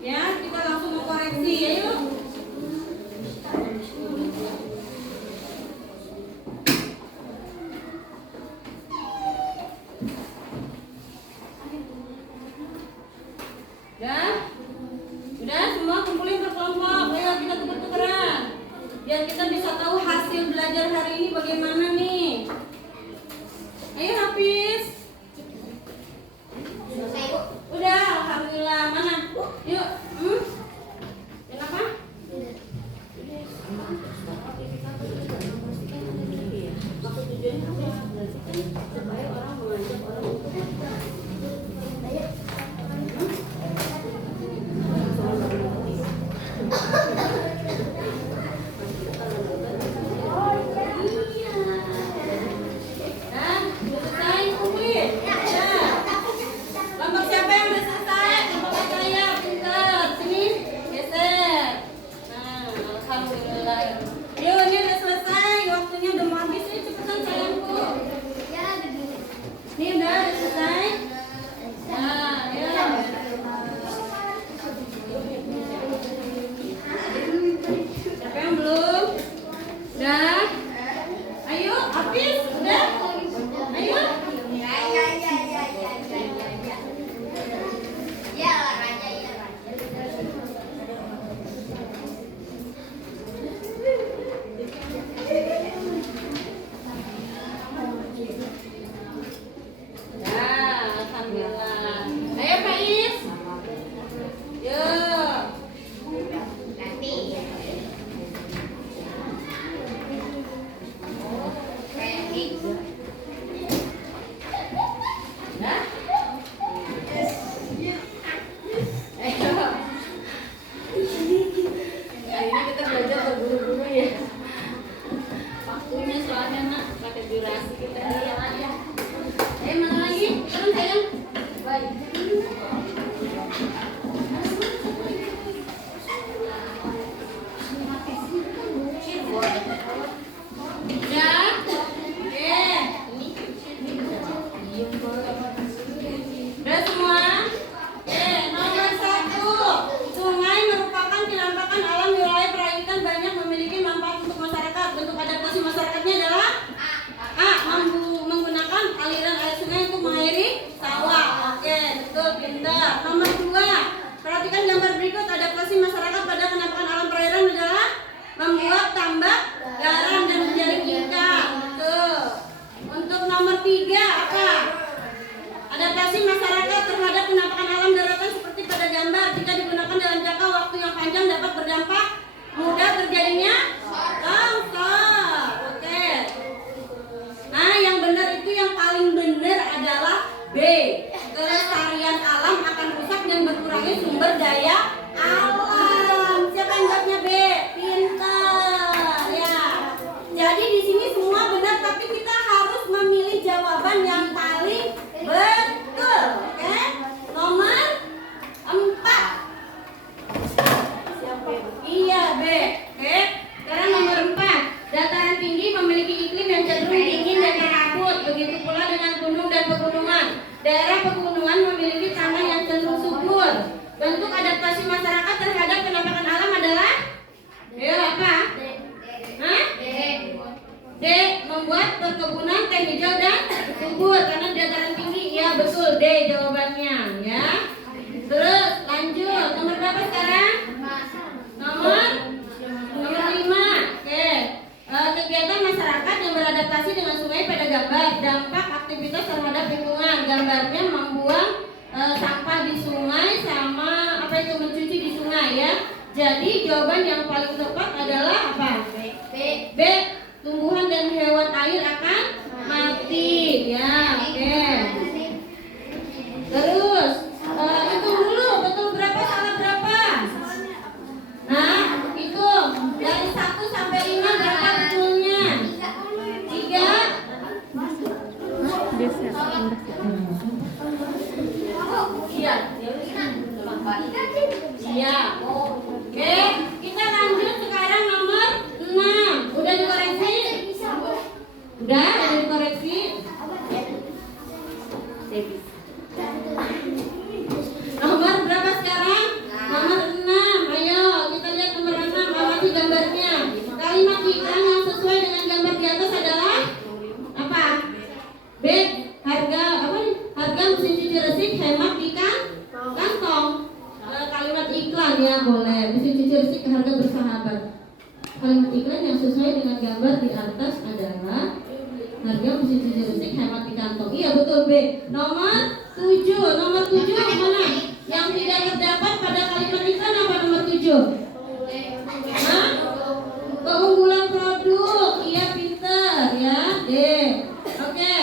Ya, kita langsung mengkoreksi. Ayo. Ya, udah semua kumpulin berkelompok. Ayo kita tuker-tukeran. Biar kita bisa tahu hasil belajar hari ini bagaimana nih. supaya orang mengajak orang untuk Jadi jawaban yang paling tepat adalah apa? B. Tumbuhan dan hewan air akan mati. Ya, oke. Terus hitung dulu betul berapa salah berapa? Nah, hitung dari 1 sampai 5 berapa betulnya? 3. Iya. Iya. Oke, kita lanjut sekarang nomor 6. Udah dikoreksi? Udah dikoreksi? Nomor berapa sekarang? Nomor 6. Ayo kita lihat nomor 6. Amati gambarnya. Kalimat iklan yang sesuai dengan gambar di atas adalah apa? B. Harga apa nih? Harga mesin cuci resik hemat di kantong. Kalimat iklan ya boleh. Mesin cuci resik harga bersahabat. Kalimat iklan yang sesuai dengan gambar di atas adalah harga mesin cuci resik hemat di kantong. Iya betul B. Nomor 7. Nomor 7 mana? Yang tidak terdapat pada kalimat iklan apa nomor 7? Hah? Keunggulan produk. Iya pinter ya. D. Oke.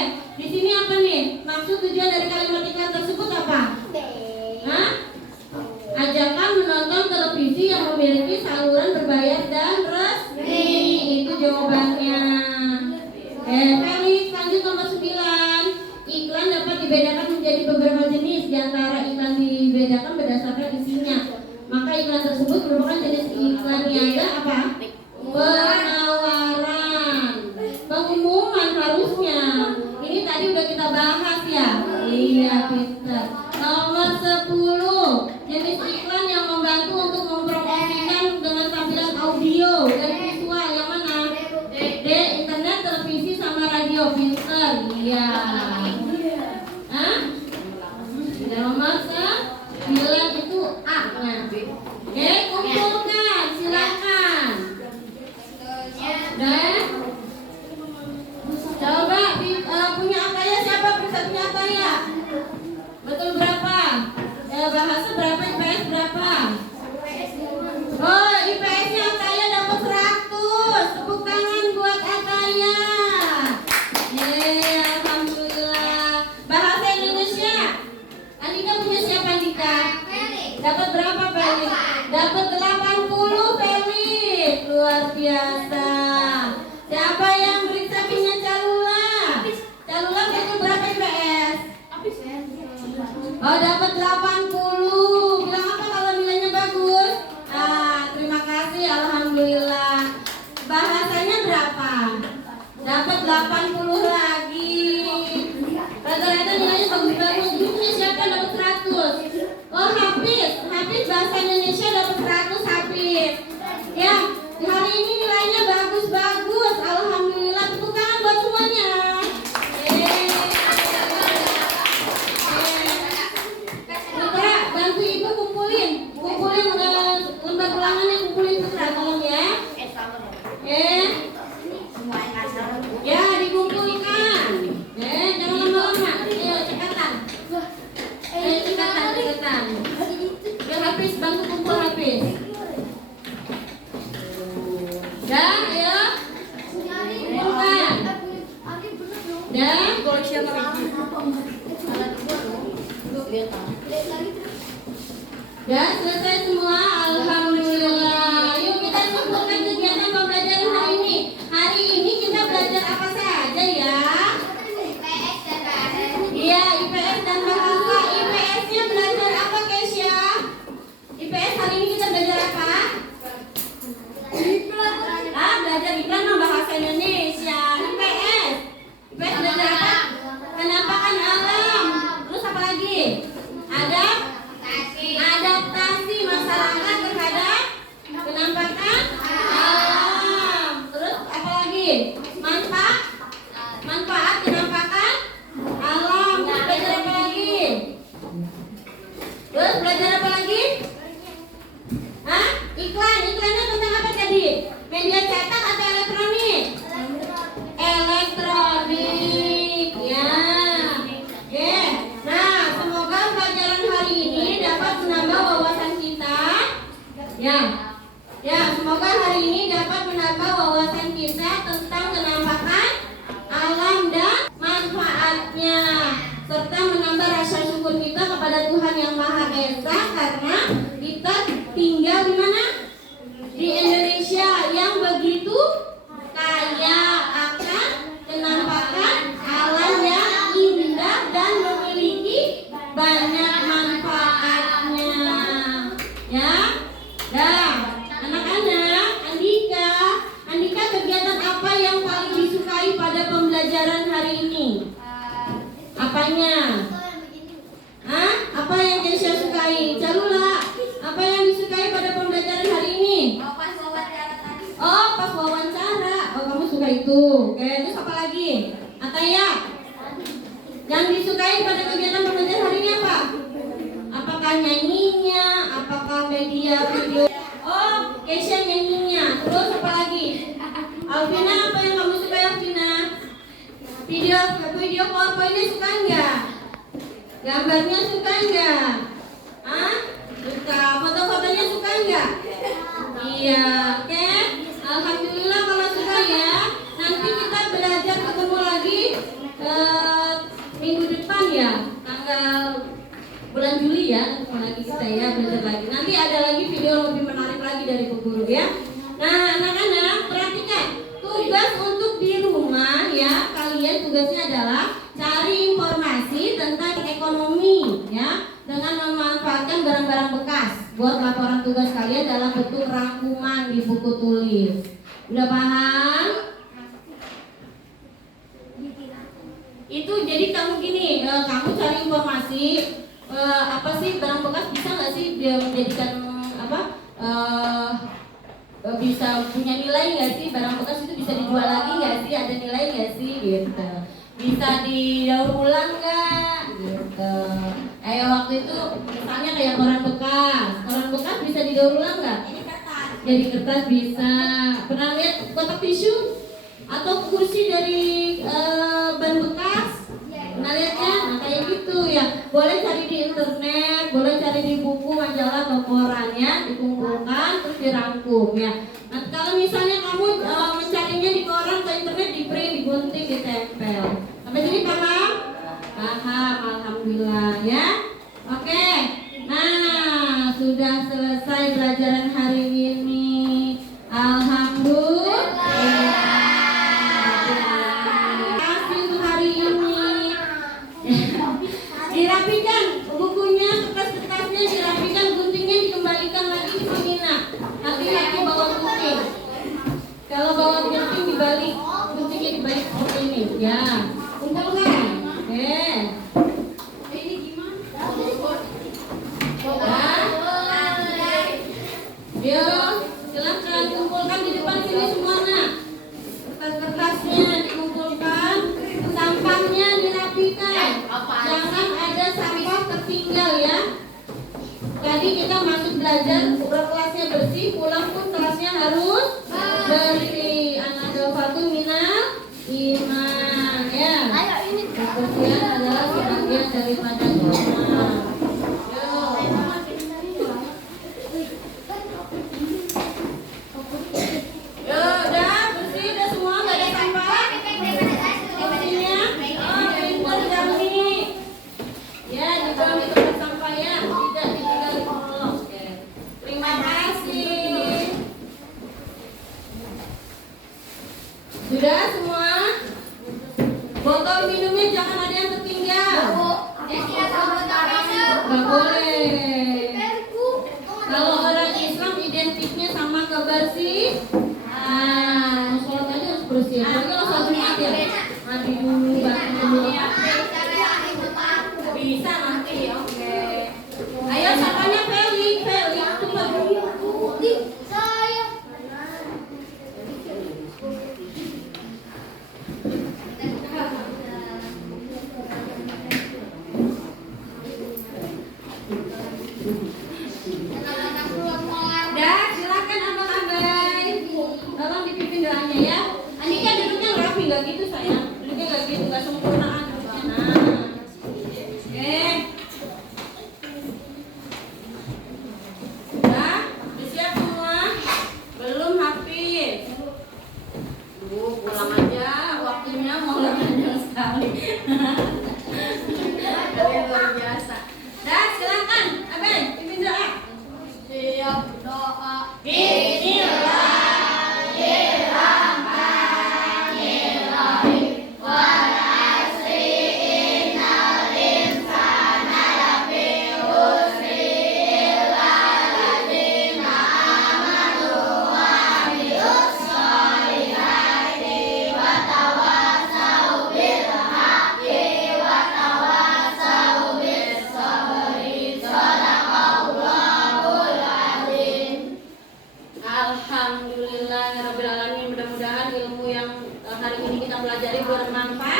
Felix, lanjut nomor 9. Iklan dapat dibedakan menjadi beberapa jenis. Di antara iklan dibedakan berdasarkan isinya. Maka iklan tersebut merupakan jenis iklan niaga apa? Penawaran, pengumuman harusnya. Ini tadi udah kita bahas ya. Iya, Peter. Nomor 10. Jenis iklan yang membantu untuk mempromosikan dengan tampilan audio dan visual yang mana? D. Internet, televisi, sama radio. Peter. Iya. Hah? Nomor 9 itu A-nya. Oke, kumpulkan, silakan. Dan coba punya Ataya siapa? Periksa punya Ataya. Betul berapa? Bahasa berapa? IPS berapa? Oh, IPS-nya Ataya dapat 100. Tepuk tangan buat Ataya. Yeay, alhamdulillah. Bahasa Indonesia. Andika punya siapa, Andika? Dapat berapa, Felix? Dapat 80, Felix. Luar biasa. Siapa yang periksa punya Calula? Calula betul berapa IPS? Oh, dapat 80. Bilang apa kalau nilainya bagus? Terima kasih, alhamdulillah. Bahasanya berapa? Dapat 80 lagi. Rata-rata nilainya bagus-bagus. Ini punya siapa dapat 100? Oh, Hafiz bahasa Indonesia dapat 100, Hafiz. Ya, hari ini nilainya bagus-bagus. Alhamdulillah, tepuk tangan buat semuanya. Putra, bantu ibu kumpulin lembar ulangannya, kumpulin Putra, tolong ya. Ya, dikumpulkan. Jangan lama-lama. Ayo, cekatan. Cekatan. Ya, Hafiz, bantu kumpul, Hafiz. Ya, ayo. Kumpulkan. Ya, selesai semua. Alhamdulillah. Yuk kita simpulkan kegiatan pembelajaran hari ini. Hari ini kita belajar apa saja ya? Iya, IPS dan bahasa. IPS-nya belajar apa, Kesya? IPS hari ini kita belajar apa? Belajar iklan sama bahasa Indonesia. IPS belajar apa? Penampakan alam. Terus apa lagi? Adaptasi masyarakat terhadap penampakan alam. Terus apa lagi? Manfaat penampakan alam. Terus belajar apa lagi? Iklannya tentang apa tadi? Media cetak atau elektronik? Elektronik. Ya. Oke. Nah, semoga pelajaran hari ini dapat menambah wawasan kita. Ya, semoga hari ini dapat menambah wawasan kita tentang penampakan alam dan manfaatnya, serta menambah rasa syukur kita kepada Tuhan Yang Maha Esa karena kita tinggal di mana? Di Indonesia yang begitu kaya akan penampakan alam yang indah dan memiliki banyak manfaatnya. Ya. Nah, anak-anak, Andika kegiatan apa yang paling disukai pada pembelajaran hari ini? Apanya? Apa yang Kesya sukai? Calula, apa yang disukai pada pembelajaran hari ini? Oh, pas wawancara. Oh, kamu suka itu. Oke, terus apa lagi? Ataya, yang disukai pada kegiatan pembelajaran hari ini apa? Apakah nyanyinya? Apakah media video? Oh, Kesya nyanyinya. Terus apa lagi? Alvina, apa yang kamu suka, Alvina? Video PowerPoint-nya suka enggak? Gambarnya suka enggak? Suka. Foto-fotonya suka enggak? Iya, oke. Alhamdulillah kalau suka ya. Nanti kita belajar ketemu lagi minggu depan ya, tanggal bulan Juli ya, ketemu lagi kita ya, belajar lagi. Nanti ada lagi video lebih menarik lagi dari Bu Guru ya. Nah, anak-anak perhatikan tugas untuk di rumah ya. tugasnya adalah cari informasi tentang ekonomi ya, dengan memanfaatkan barang-barang bekas. Buat laporan tugas kalian dalam bentuk rangkuman di buku tulis. Udah paham? Itu jadi kamu gini, kamu cari informasi apa sih barang bekas, bisa nggak sih dia menjadikan apa? Bisa punya nilai nggak sih, barang bekas itu bisa dijual lagi nggak sih, ada nilai nggak sih gitu, bisa didaur ulang nggak gitu. Kayak waktu itu misalnya kayak koran bekas bisa didaur ulang nggak? Jadi kertas bisa. Pernah lihat kotak tisu atau kursi dari ban bekas? Pernah lihatnya? Nah kayak gitu ya. Boleh cari di internet, boleh cari di buku, majalah atau koran ya, dikumpulkan terus dirangkum ya. Nah kalau misalnya kamu mencarinya di koran atau internet, di print, digunting, ditempel. Sampai sini paham? Paham, alhamdulillah ya. Oke. Nah, sudah selesai pelajaran hari ini. Alhamdulillah. Kasih untuk hari ini. Dirapikan bukunya, kertas-kertasnya dirapikan, guntingnya dikembalikan lagi ke penginap. Hati-hati bawa gunting. Kalau bawa gunting dibalik, guntingnya dibalik seperti ini. Ya, kumpulkan. Oke. Ini gimana? Yo, silakan kumpulkan di depan sini semua nak. Kertas-kertasnya dikumpulkan, sampahnya dirapikan. Jangan ada sampah tertinggal ya. Tadi kita masuk belajar, kelasnya bersih, pulang pun kelasnya harus bersih. An-nadafatu minal iman ya. Kebersihan adalah sebagian daripada iman. Sudah semua? Botol minumnya jangan ada yang tertinggal. Gak boleh. Kalau orang Islam identiknya sama kebersih. Sholat aja harus bersih. Apalagi kalau sholat Jumat ya. Mandi dulu, basuh dulu. Bisa nanti, oke. Ayo sapanya Feli, cepat. Silakan abang-abang. Tolong dipimpin doanya ya. Anika duduknya rapi, nggak gitu sayang. Duduknya nggak gitu, nggak sempurnaan duduknya. Nah, oke. Sudah siap semua? Belum Hafiz? Pulang aja, waktunya mau panjang sekali. Kalian luar biasa. Dah, silakan, abang, pimpin doa. Siap doa. Bismillahirrahmanirrahim. Wal asri innal insana lafi khusri illa alladzina amanu wa amilus sholihati wa tawasaw bil haqqi wa tawasaw bis sabri. Shadaqallahul azim. Alhamdulillahirabbil alamin. Mudah-mudahan ilmu yang hari ini kita pelajari bermanfaat